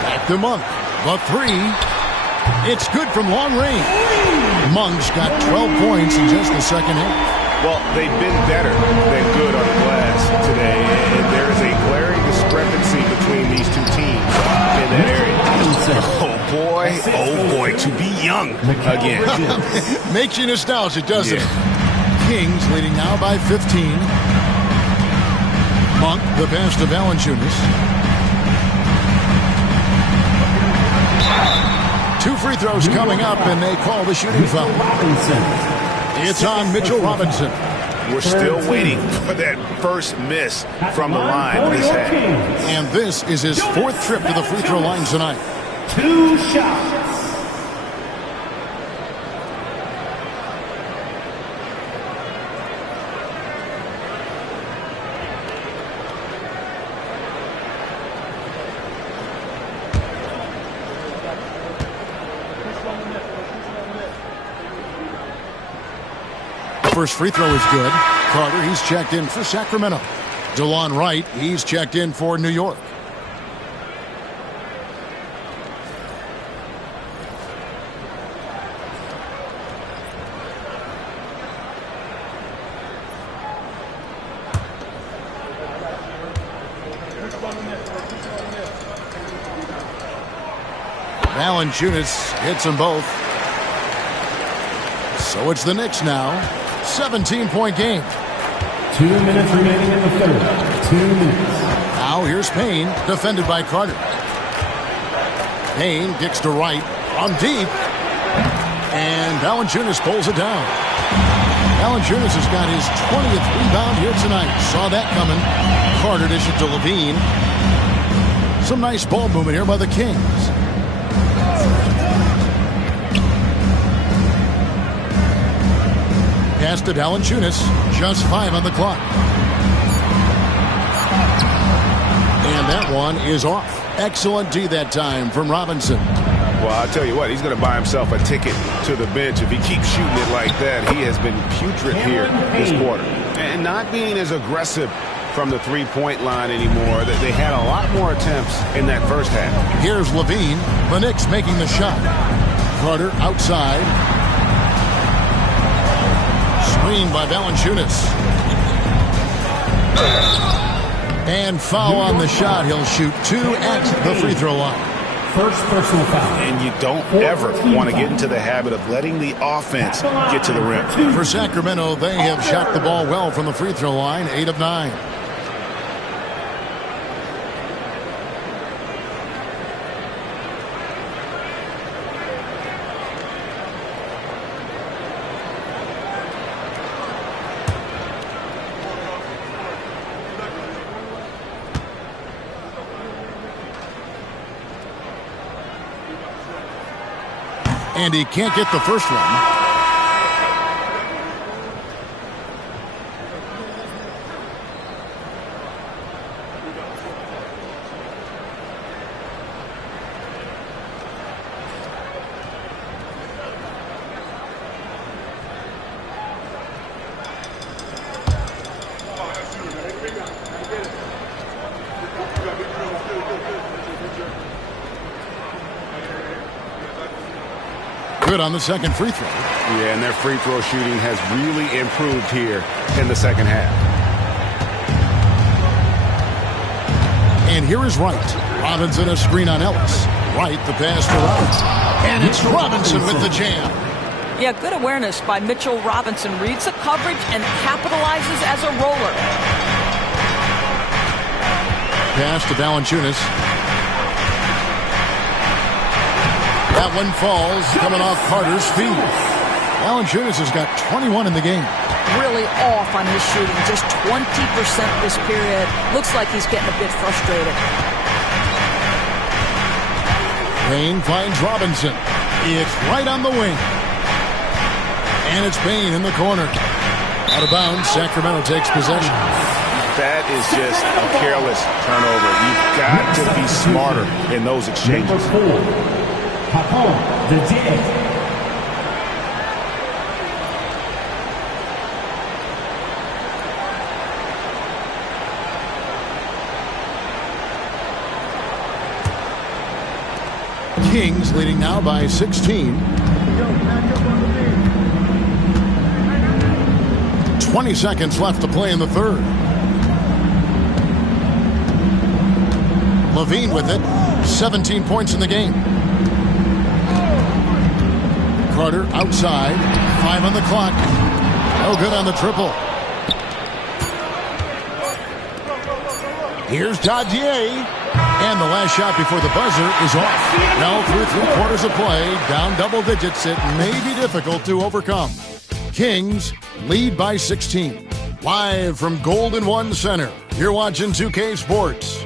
Back to Monk. The 3. It's good from long range. Monk's got 12 points in just the second half. Well, they've been better than good on the glass today, and there is a glaring discrepancy between these two teams in that area. Oh boy, to be young again. Makes you nostalgic, doesn't it? Kings leading now by 15. Monk, the pass to Valanciunas. 2 free throws coming up, and they call the shooting foul. It's on Mitchell Robinson. We're still waiting for that first miss from the line that he's had. And this is his 4th trip to the free throw line tonight. 2 shots. First free throw is good. Carter, he's checked in for Sacramento. DeLon Wright, he's checked in for New York. Valanciunas hits them both. So it's the Knicks now. 17-point game. 2 minutes remaining in the third. 2 minutes. Now here's Payne, defended by Carter. Payne kicks to Wright on deep. And Valanciunas pulls it down. Valanciunas has got his 20th rebound here tonight. Saw that coming. Carter dishes to Levine. Some nice ball movement here by the Kings. Pass to Valanciunas. Just 5 on the clock. And that one is off. Excellent D that time from Robinson. Well, I'll tell you what, he's going to buy himself a ticket to the bench. If he keeps shooting it like that, he has been putrid here this quarter. And not being as aggressive from the three-point line anymore. They had a lot more attempts in that first half. Here's Levine. The Knicks making the shot. Carter outside. Screen by Valanciunas. And foul on the shot. He'll shoot 2 at the free throw line. First personal foul. And you don't ever want to get into the habit of letting the offense get to the rim. For Sacramento, they have shot the ball well from the free throw line, 8 of 9. And he can't get the first one. Good on the second free throw. Yeah, and their free throw shooting has really improved here in the second half. And here is Wright. Robinson a screen on Ellis. Wright the pass to Robinson. And it's Robinson with the jam. Yeah, good awareness by Mitchell Robinson. Reads the coverage and capitalizes as a roller. Pass to Valanciunas. That one falls, coming off Carter's feet. Valanciunas has got 21 in the game. Really off on his shooting, just 20% this period. Looks like he's getting a bit frustrated. Payne finds Robinson. It's right on the wing. And it's Payne in the corner. Out of bounds, Sacramento takes possession. That is just a careless turnover. You've got to be smarter in those exchanges. Number 4. The day. Kings leading now by 16. 20 seconds left to play in the third. Levine with it. 17 points in the game. Carter outside. 5 on the clock. No good on the triple. Here's Dadier. And the last shot before the buzzer is off. Now through 3 quarters of play, down double digits, it may be difficult to overcome. Kings lead by 16. Live from Golden One Center, you're watching 2K Sports.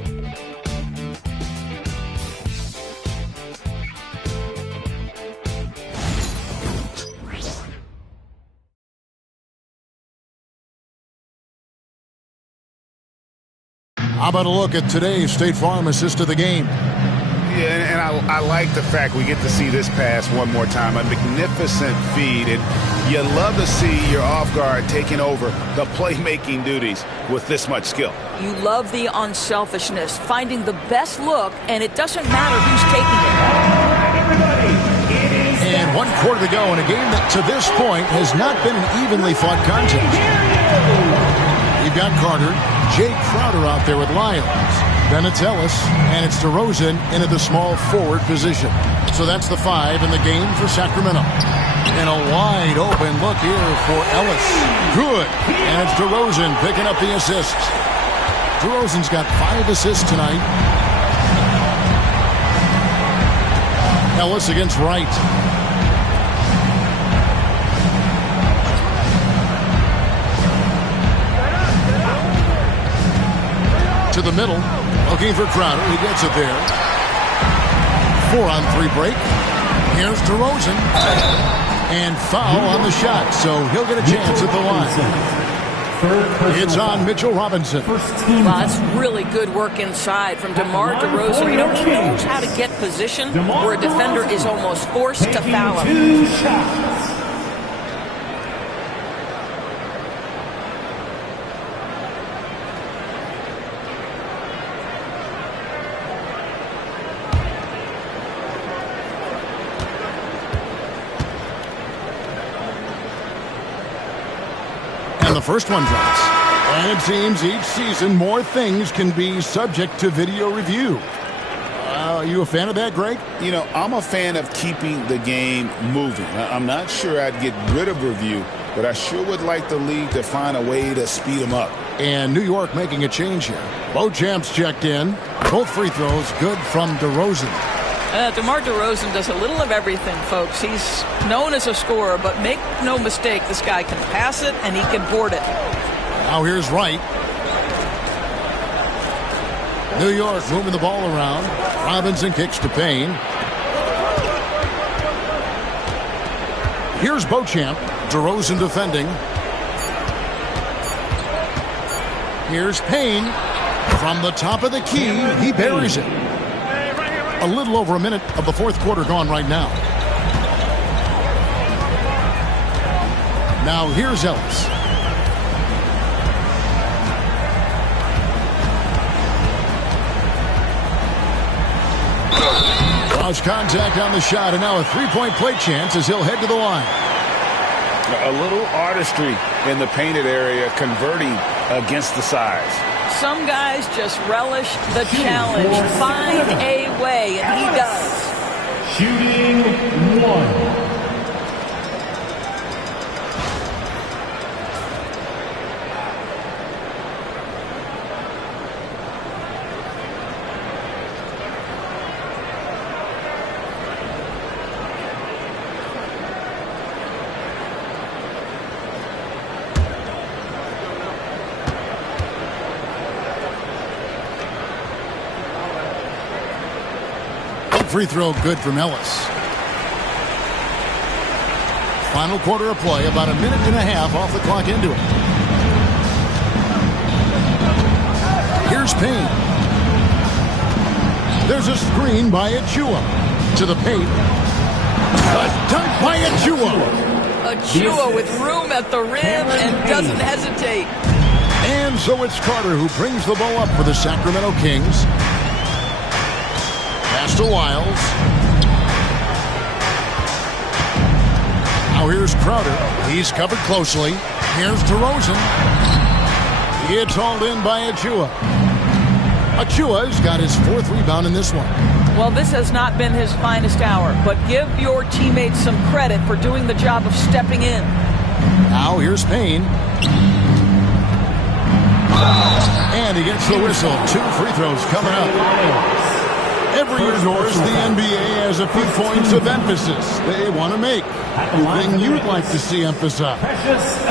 How about a look at today's State Farm assist of the game? Yeah, and I like the fact we get to see this pass one more time. A magnificent feed, and you love to see your off guard taking over the playmaking duties with this much skill. You love the unselfishness, finding the best look, and it doesn't matter who's taking it. And 1 quarter to go in a game that to this point has not been an evenly fought contest. You've got Carter, Jake Crowder out there with Lyons. Then it's Ellis, and it's DeRozan into the small forward position. So that's the 5 in the game for Sacramento. And a wide open look here for Ellis. Good. And it's DeRozan picking up the assists. DeRozan's got 5 assists tonight. Ellis against Wright. To the middle, looking for Crowder. He gets it there. 4-on-3 break. Here's DeRozan. And foul on the shot, so he'll get a chance at the line. It's on Mitchell Robinson. Wow, that's really good work inside from DeMar DeRozan. You know, he knows how to get position where a defender is almost forced to foul him. The first one drops. And it seems each season more things can be subject to video review. Are you a fan of that, Greg? You know, I'm a fan of keeping the game moving. I'm not sure I'd get rid of review, but I sure would like the league to find a way to speed them up. And New York making a change here. Both champs checked in. Both free throws good from DeRozan. DeMar DeRozan does a little of everything, folks. He's known as a scorer, but make no mistake, this guy can pass it and he can board it. Now here's Wright. New York moving the ball around. Robinson kicks to Payne. Here's Beauchamp. DeRozan defending. Here's Payne. From the top of the key, he buries it. A little over a minute of the fourth quarter gone right now. Now here's Ellis. Cross contact on the shot, and now a three-point play chance as he'll head to the line. A little artistry in the painted area, converting against the size. Some guys just relish the challenge. Find a way, and he does. Shooting one. Free throw good from Ellis. Final quarter of play, about a minute and a half off the clock into it. Here's Payne. There's a screen by Achua. To the paint. A dunk by Achua. Achua with room at the rim and doesn't hesitate. And so it's Carter who brings the ball up for the Sacramento Kings. Pass to Wiles. Now here's Crowder. He's covered closely. Here's DeRozan. It's hauled in by Achua. Achua's got his fourth rebound in this one. Well, this has not been his finest hour, but give your teammates some credit for doing the job of stepping in. Now here's Payne. And he gets the whistle. 2 free throws coming up. Every year, Norris, the NBA has a few points of emphasis they want to make. Anything you'd like to see emphasized?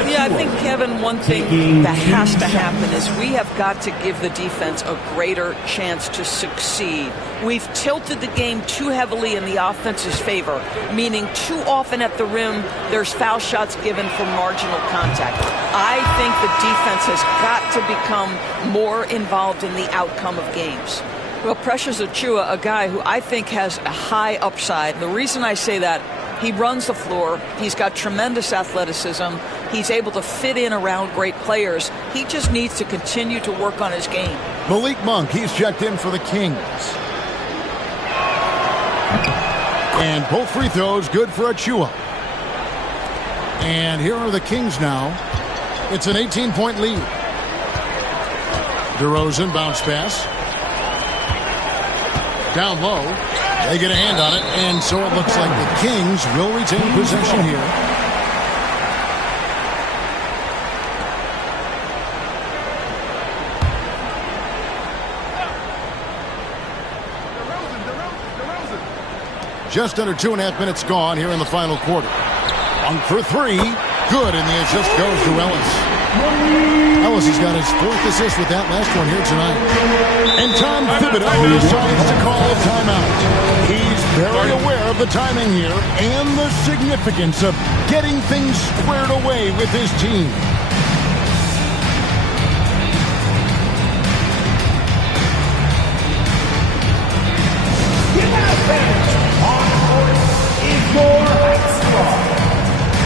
Yeah, I think, Kevin, one thing that has to happen is we have got to give the defense a greater chance to succeed. We've tilted the game too heavily in the offense's favor, meaning too often at the rim, there's foul shots given for marginal contact. I think the defense has got to become more involved in the outcome of games. Well, Precious Achiuwa, a guy who I think has a high upside. The reason I say that, he runs the floor. He's got tremendous athleticism. He's able to fit in around great players. He just needs to continue to work on his game. Malik Monk, he's checked in for the Kings. And both free throws good for Achiuwa. And here are the Kings now. It's an 18-point lead. DeRozan bounce pass. Down low. They get a hand on it, and so it looks like the Kings will retain possession here. Just under 2.5 minutes gone here in the final quarter. On for 3. Good, and the assist goes to Ellis. Ellis has got his 4th assist with that last one here tonight. And Tom Thibodeau decides to call a timeout. He's very aware of the timing here and the significance of getting things squared away with his team. Is your squad.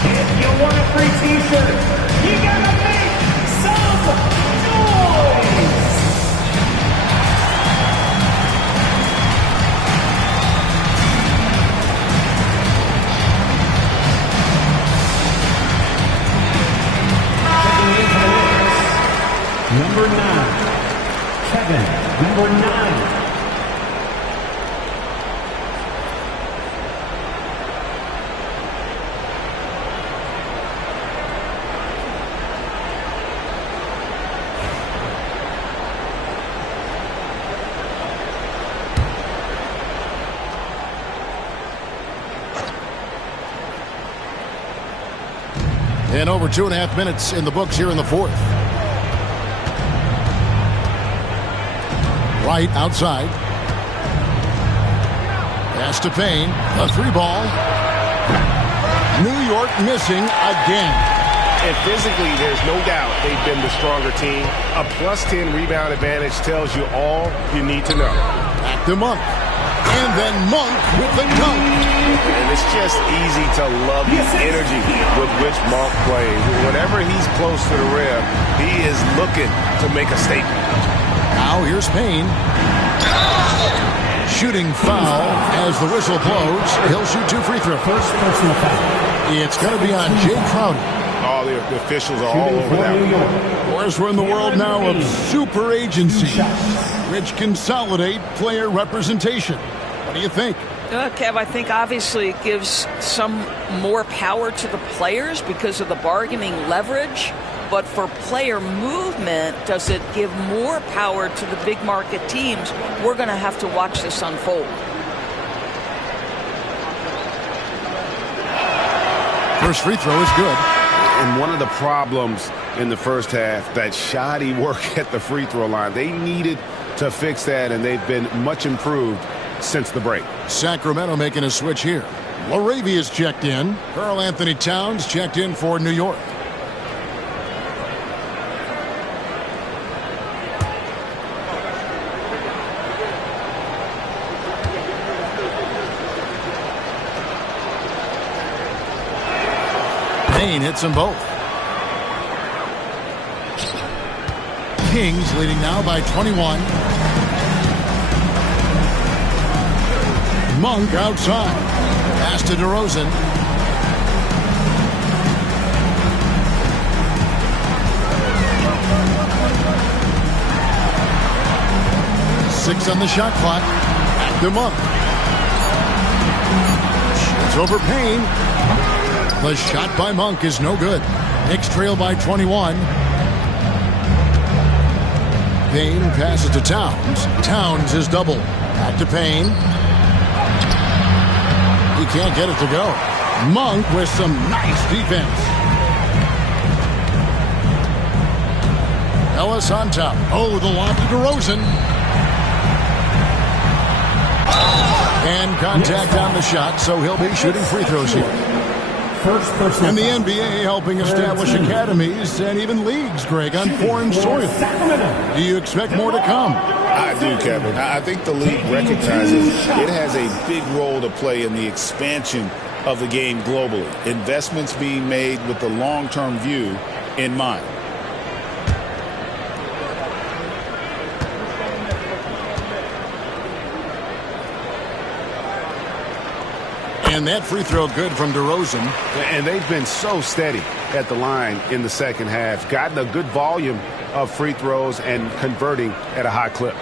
If you want a free t-shirt, you gotta make some noise. Number 9, Kevin. Number 9. And over 2.5 minutes in the books here in the fourth. Right outside. Pass to Payne. A 3 ball. New York missing again. And physically, there's no doubt they've been the stronger team. A +10 rebound advantage tells you all you need to know. Back to Monk. And then Monk with the dunk. And it's just easy to love the energy with which Monk plays. Whenever he's close to the rim, he is looking to make a statement. Now here's Payne. Shooting foul as the whistle blows. He'll shoot 2 free throws. First personal foul. It's going to be on Jay Crowder. All the officials are all over that one. Of course, we're in the world now of super agencies, which consolidate player representation. What do you think? Kev, I think obviously it gives some more power to the players because of the bargaining leverage. But for player movement, does it give more power to the big market teams? We're going to have to watch this unfold. First free throw is good. And one of the problems in the first half, that shoddy work at the free throw line. They needed to fix that, and they've been much improved since the break. Sacramento making a switch here. Laravia's checked in. Karl Anthony Towns checked in for New York. Payne hits them both. Kings leading now by 21. Monk outside. Pass to DeRozan. Six on the shot clock. Back to Monk. It's over Payne. The shot by Monk is no good. Knicks trail by 21. Payne passes to Towns. Towns is doubled. Back to Payne. He can't get it to go. Monk with some nice defense. Ellis on top. Oh, the lob to DeRozan. And contact on the shot, so he'll be shooting free throws here. And the NBA helping establish academies and even leagues, Greg, on foreign soil. Do you expect more to come? I do, Kevin. I think the league recognizes it has a big role to play in the expansion of the game globally. Investments being made with the long-term view in mind. And that free throw good from DeRozan. And they've been so steady at the line in the second half. Gotten a good volume of free throws and converting at a high clip.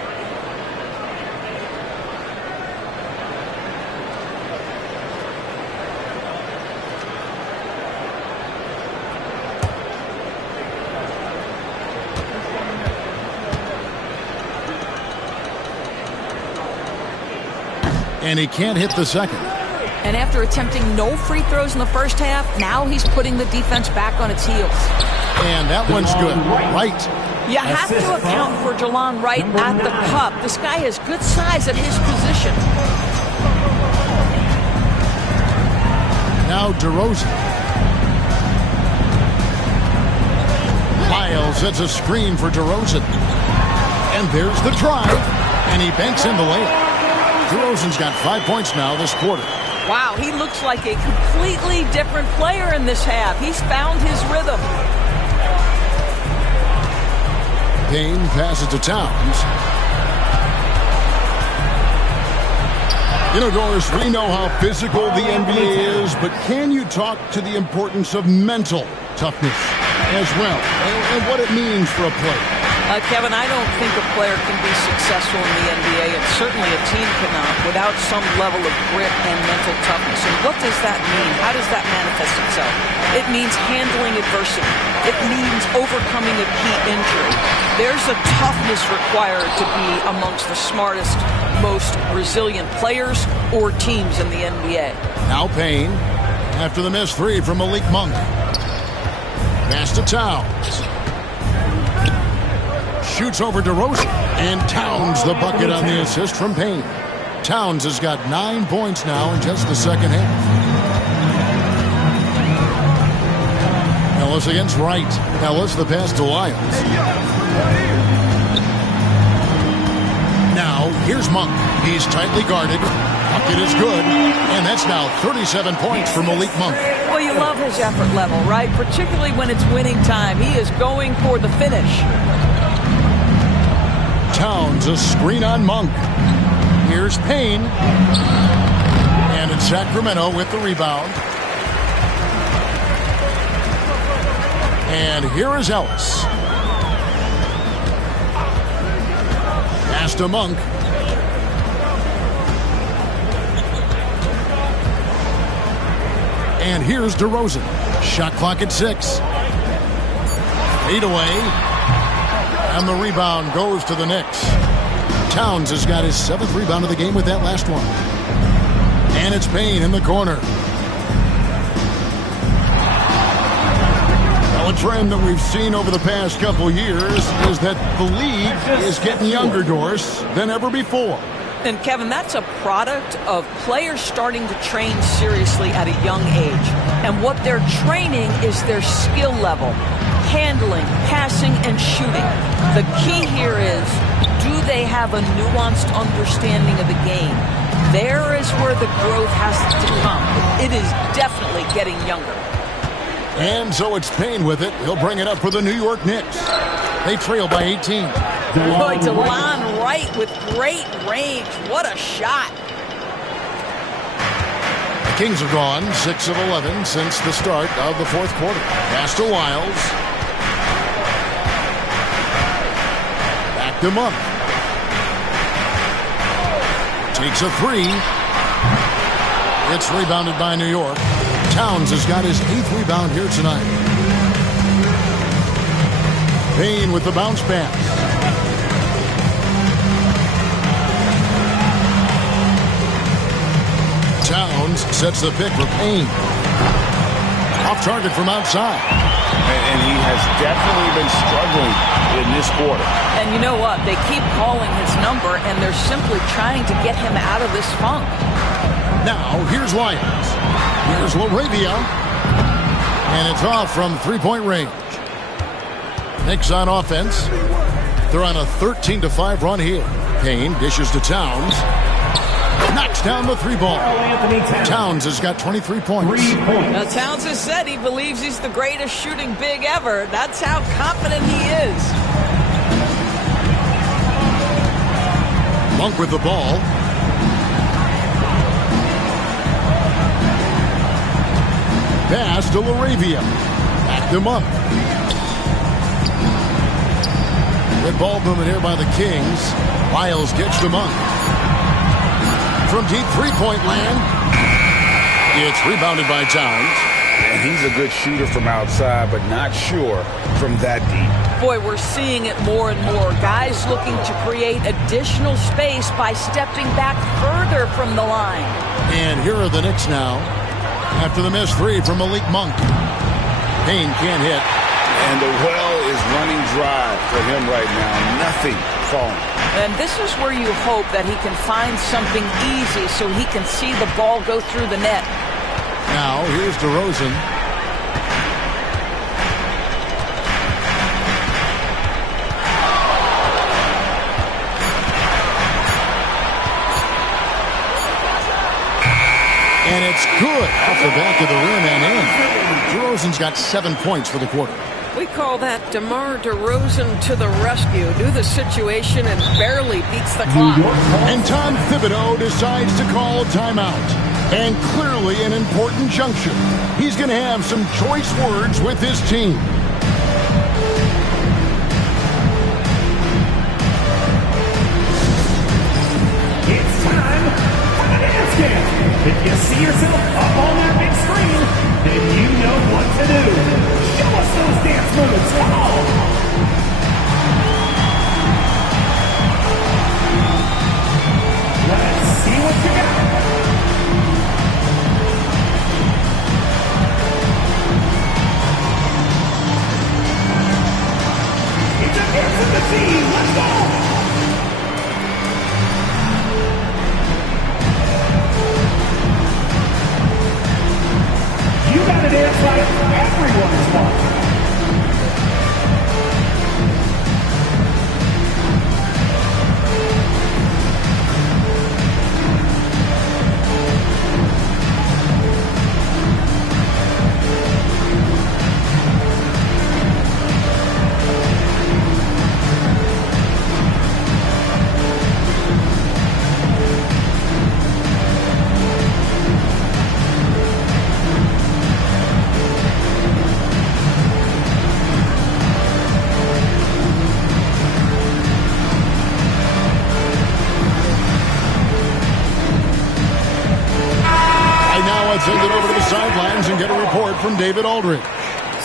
And he can't hit the second. And after attempting no free throws in the first half, now he's putting the defense back on its heels. And that one's good. Right. You have to account for Delon Wright at the cup. This guy has good size at his position. Now DeRozan. Lyles sets a screen for DeRozan. And there's the drive. And he banks in the layup. DeRozan's got 5 points now this quarter. Wow, he looks like a completely different player in this half. He's found his rhythm. Payne passes to Towns. You know, Doris, we know how physical the NBA is, but can you talk to the importance of mental toughness as well, and what it means for a player? Kevin, I don't think a player can be successful in the NBA, and certainly a team cannot, without some level of grit and mental toughness. And what does that mean? How does that manifest itself? It means handling adversity. It means overcoming a key injury. There's a toughness required to be amongst the smartest, most resilient players or teams in the NBA. Now Payne, after the missed three from Malik Monk. Pass to Towns. Shoots over DeRozan. And Towns the bucket on the assist from Payne. Towns has got 9 points now in just the second half. Ellis against Wright. Ellis, the pass to Lyles. Now, here's Monk. He's tightly guarded. Bucket is good. And that's now 37 points for Malik Monk. Well, you love his effort level, right? Particularly when it's winning time. He is going for the finish. Towns, a screen on Monk. Here's Payne. And it's Sacramento with the rebound. And here is Ellis. Pass to Monk. And here's DeRozan. Shot clock at 6. 8 away. And the rebound goes to the Knicks. Towns has got his 7th rebound of the game with that last one. And it's Payne in the corner. Well, a trend that we've seen over the past couple years is that the league is getting younger, Doris, than ever before. And Kevin, that's a product of players starting to train seriously at a young age. And what they're training is their skill level, handling, passing, and shooting. The key here is, do they have a nuanced understanding of the game? There is where the growth has to come. It is definitely getting younger. And so it's Payne with it. He'll bring it up for the New York Knicks. They trail by 18. Boy, DeLon Wright with great range. What a shot. The Kings have gone 6 of 11 since the start of the fourth quarter. Pass to Lyles. Back to Monk. Takes a 3. It's rebounded by New York. Towns has got his 8th rebound here tonight. Payne with the bounce pass. Towns sets the pick for Payne. Off target from outside. And he has definitely been struggling in this quarter. And you know what? They keep calling his number, and they're simply trying to get him out of this funk. Now, here's Lyons. Here's LaRavia. And it's off from three-point range. Knicks on offense. They're on a 13-5 run here. Payne dishes to Towns. Knocks down the 3 ball. Towns has got 23 points. Now, Towns has said he believes he's the greatest shooting big ever. That's how confident he is. Monk with the ball. Pass to LaRavia. Back to Monk. Good ball movement here by the Kings. Lyles gets to Monk. From deep three-point land. It's rebounded by Towns. And he's a good shooter from outside, but not sure from that deep. Boy, we're seeing it more and more. Guys looking to create additional space by stepping back further from the line. And here are the Knicks now. After the missed 3 from Malik Monk. Payne can't hit. And the well is running dry for him right now. Nothing falling. And this is where you hope that he can find something easy so he can see the ball go through the net. Now, here's DeRozan. And it's good off the back of the rim and in. DeRozan's got 7 points for the quarter. We call that DeMar DeRozan to the rescue. Knew the situation and barely beats the clock. And Tom Thibodeau decides to call timeout. And clearly an important juncture. He's going to have some choice words with his team. It's time for the dance camp. If you see yourself up on that big screen, then you know what to do. Show us those dance moves. Come on. Let's see what you got. It's a dance of the team. Let's go. You gotta dance like everyone's watching. it over to the sidelines and get a report from David Aldridge.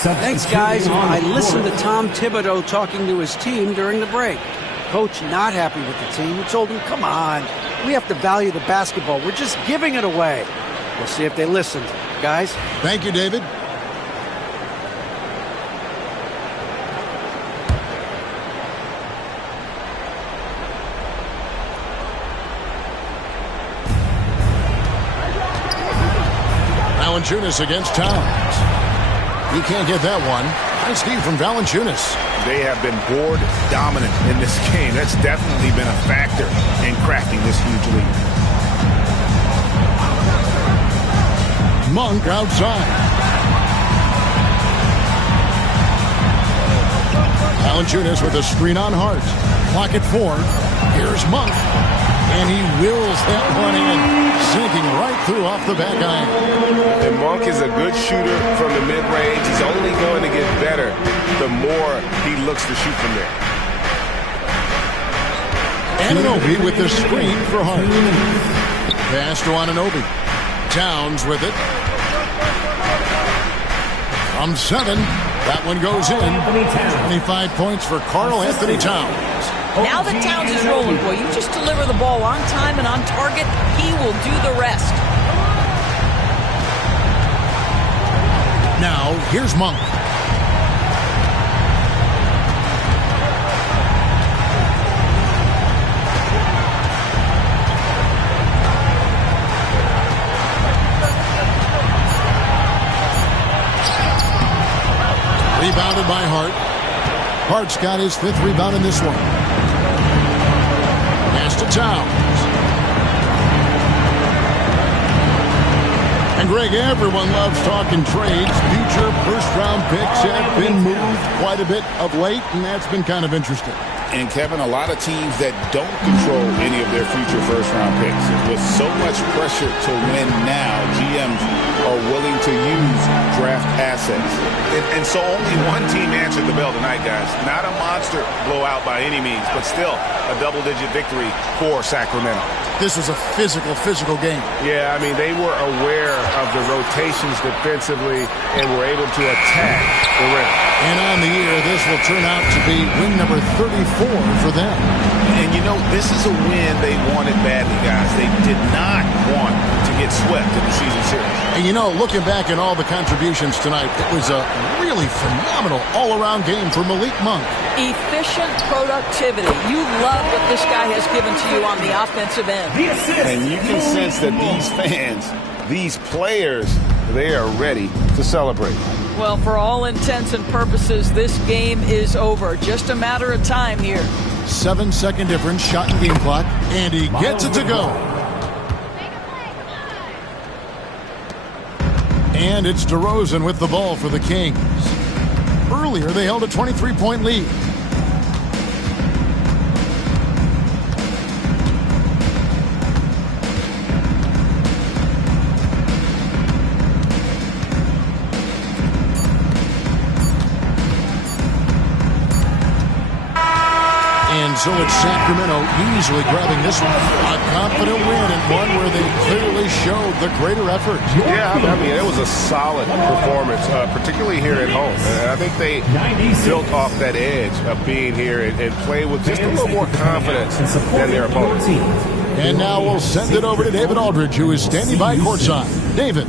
Thanks, guys. I listened to Tom Thibodeau talking to his team during the break. Coach not happy with the team. He told him, come on, we have to value the basketball. We're just giving it away. We'll see if they listened. Guys? Thank you, David. Valanciunas against Towns. He can't get that one. Nice D from Valanciunas. They have been board dominant in this game. That's definitely been a factor in cracking this huge lead. Monk outside. Valanciunas with a screen on Hart. Clock at 4. Here's Monk. And he wills that one in, sinking right through off the back iron. And Monk is a good shooter from the mid-range. He's only going to get better the more he looks to shoot from there. Anunoby with the screen for Hart. Pass to Anunoby. Towns with it. From 7, that one goes in. 25 points for Karl Anthony Towns. Now that Towns is rolling, boy, you just deliver the ball on time and on target, he will do the rest. Now, here's Monk. Rebounded by Hart. Hart's got his 5th rebound in this one. Pass to Towns. And Greg, everyone loves talking trades. Future first-round picks have been moved quite a bit of late, and that's been kind of interesting. And, Kevin, a lot of teams that don't control any of their future first-round picks. With so much pressure to win now, GMs are willing to use draft assets. And so only one team answered the bell tonight, guys. Not a monster blowout by any means, but still a double-digit victory for Sacramento. This was a physical game. Yeah, I mean, they were aware of the rotations defensively and were able to attack the rim. And on the year, this will turn out to be win number 34 for them. And, you know, this is a win they wanted badly, guys. They did not want to get swept in the season series. And, you know, looking back at all the contributions tonight, it was a really phenomenal all-around game for Malik Monk. Efficient productivity. You love what this guy has given to you on the offensive end. And you can sense that these fans, these players, they are ready to celebrate. Well, for all intents and purposes, this game is over. Just a matter of time here. 7-second difference, shot and game clock, and he gets it to go. And it's DeRozan with the ball for the Kings. Earlier, they held a 23-point lead. And so it's Sacramento easily grabbing this one. A confident win and one where they clearly showed the greater effort. Yeah, I mean, it was a solid performance, particularly here at home. And I think they built off that edge of being here and played with just a little more confidence than their opponents. And now we'll send it over to David Aldridge, who is standing by courtside. David.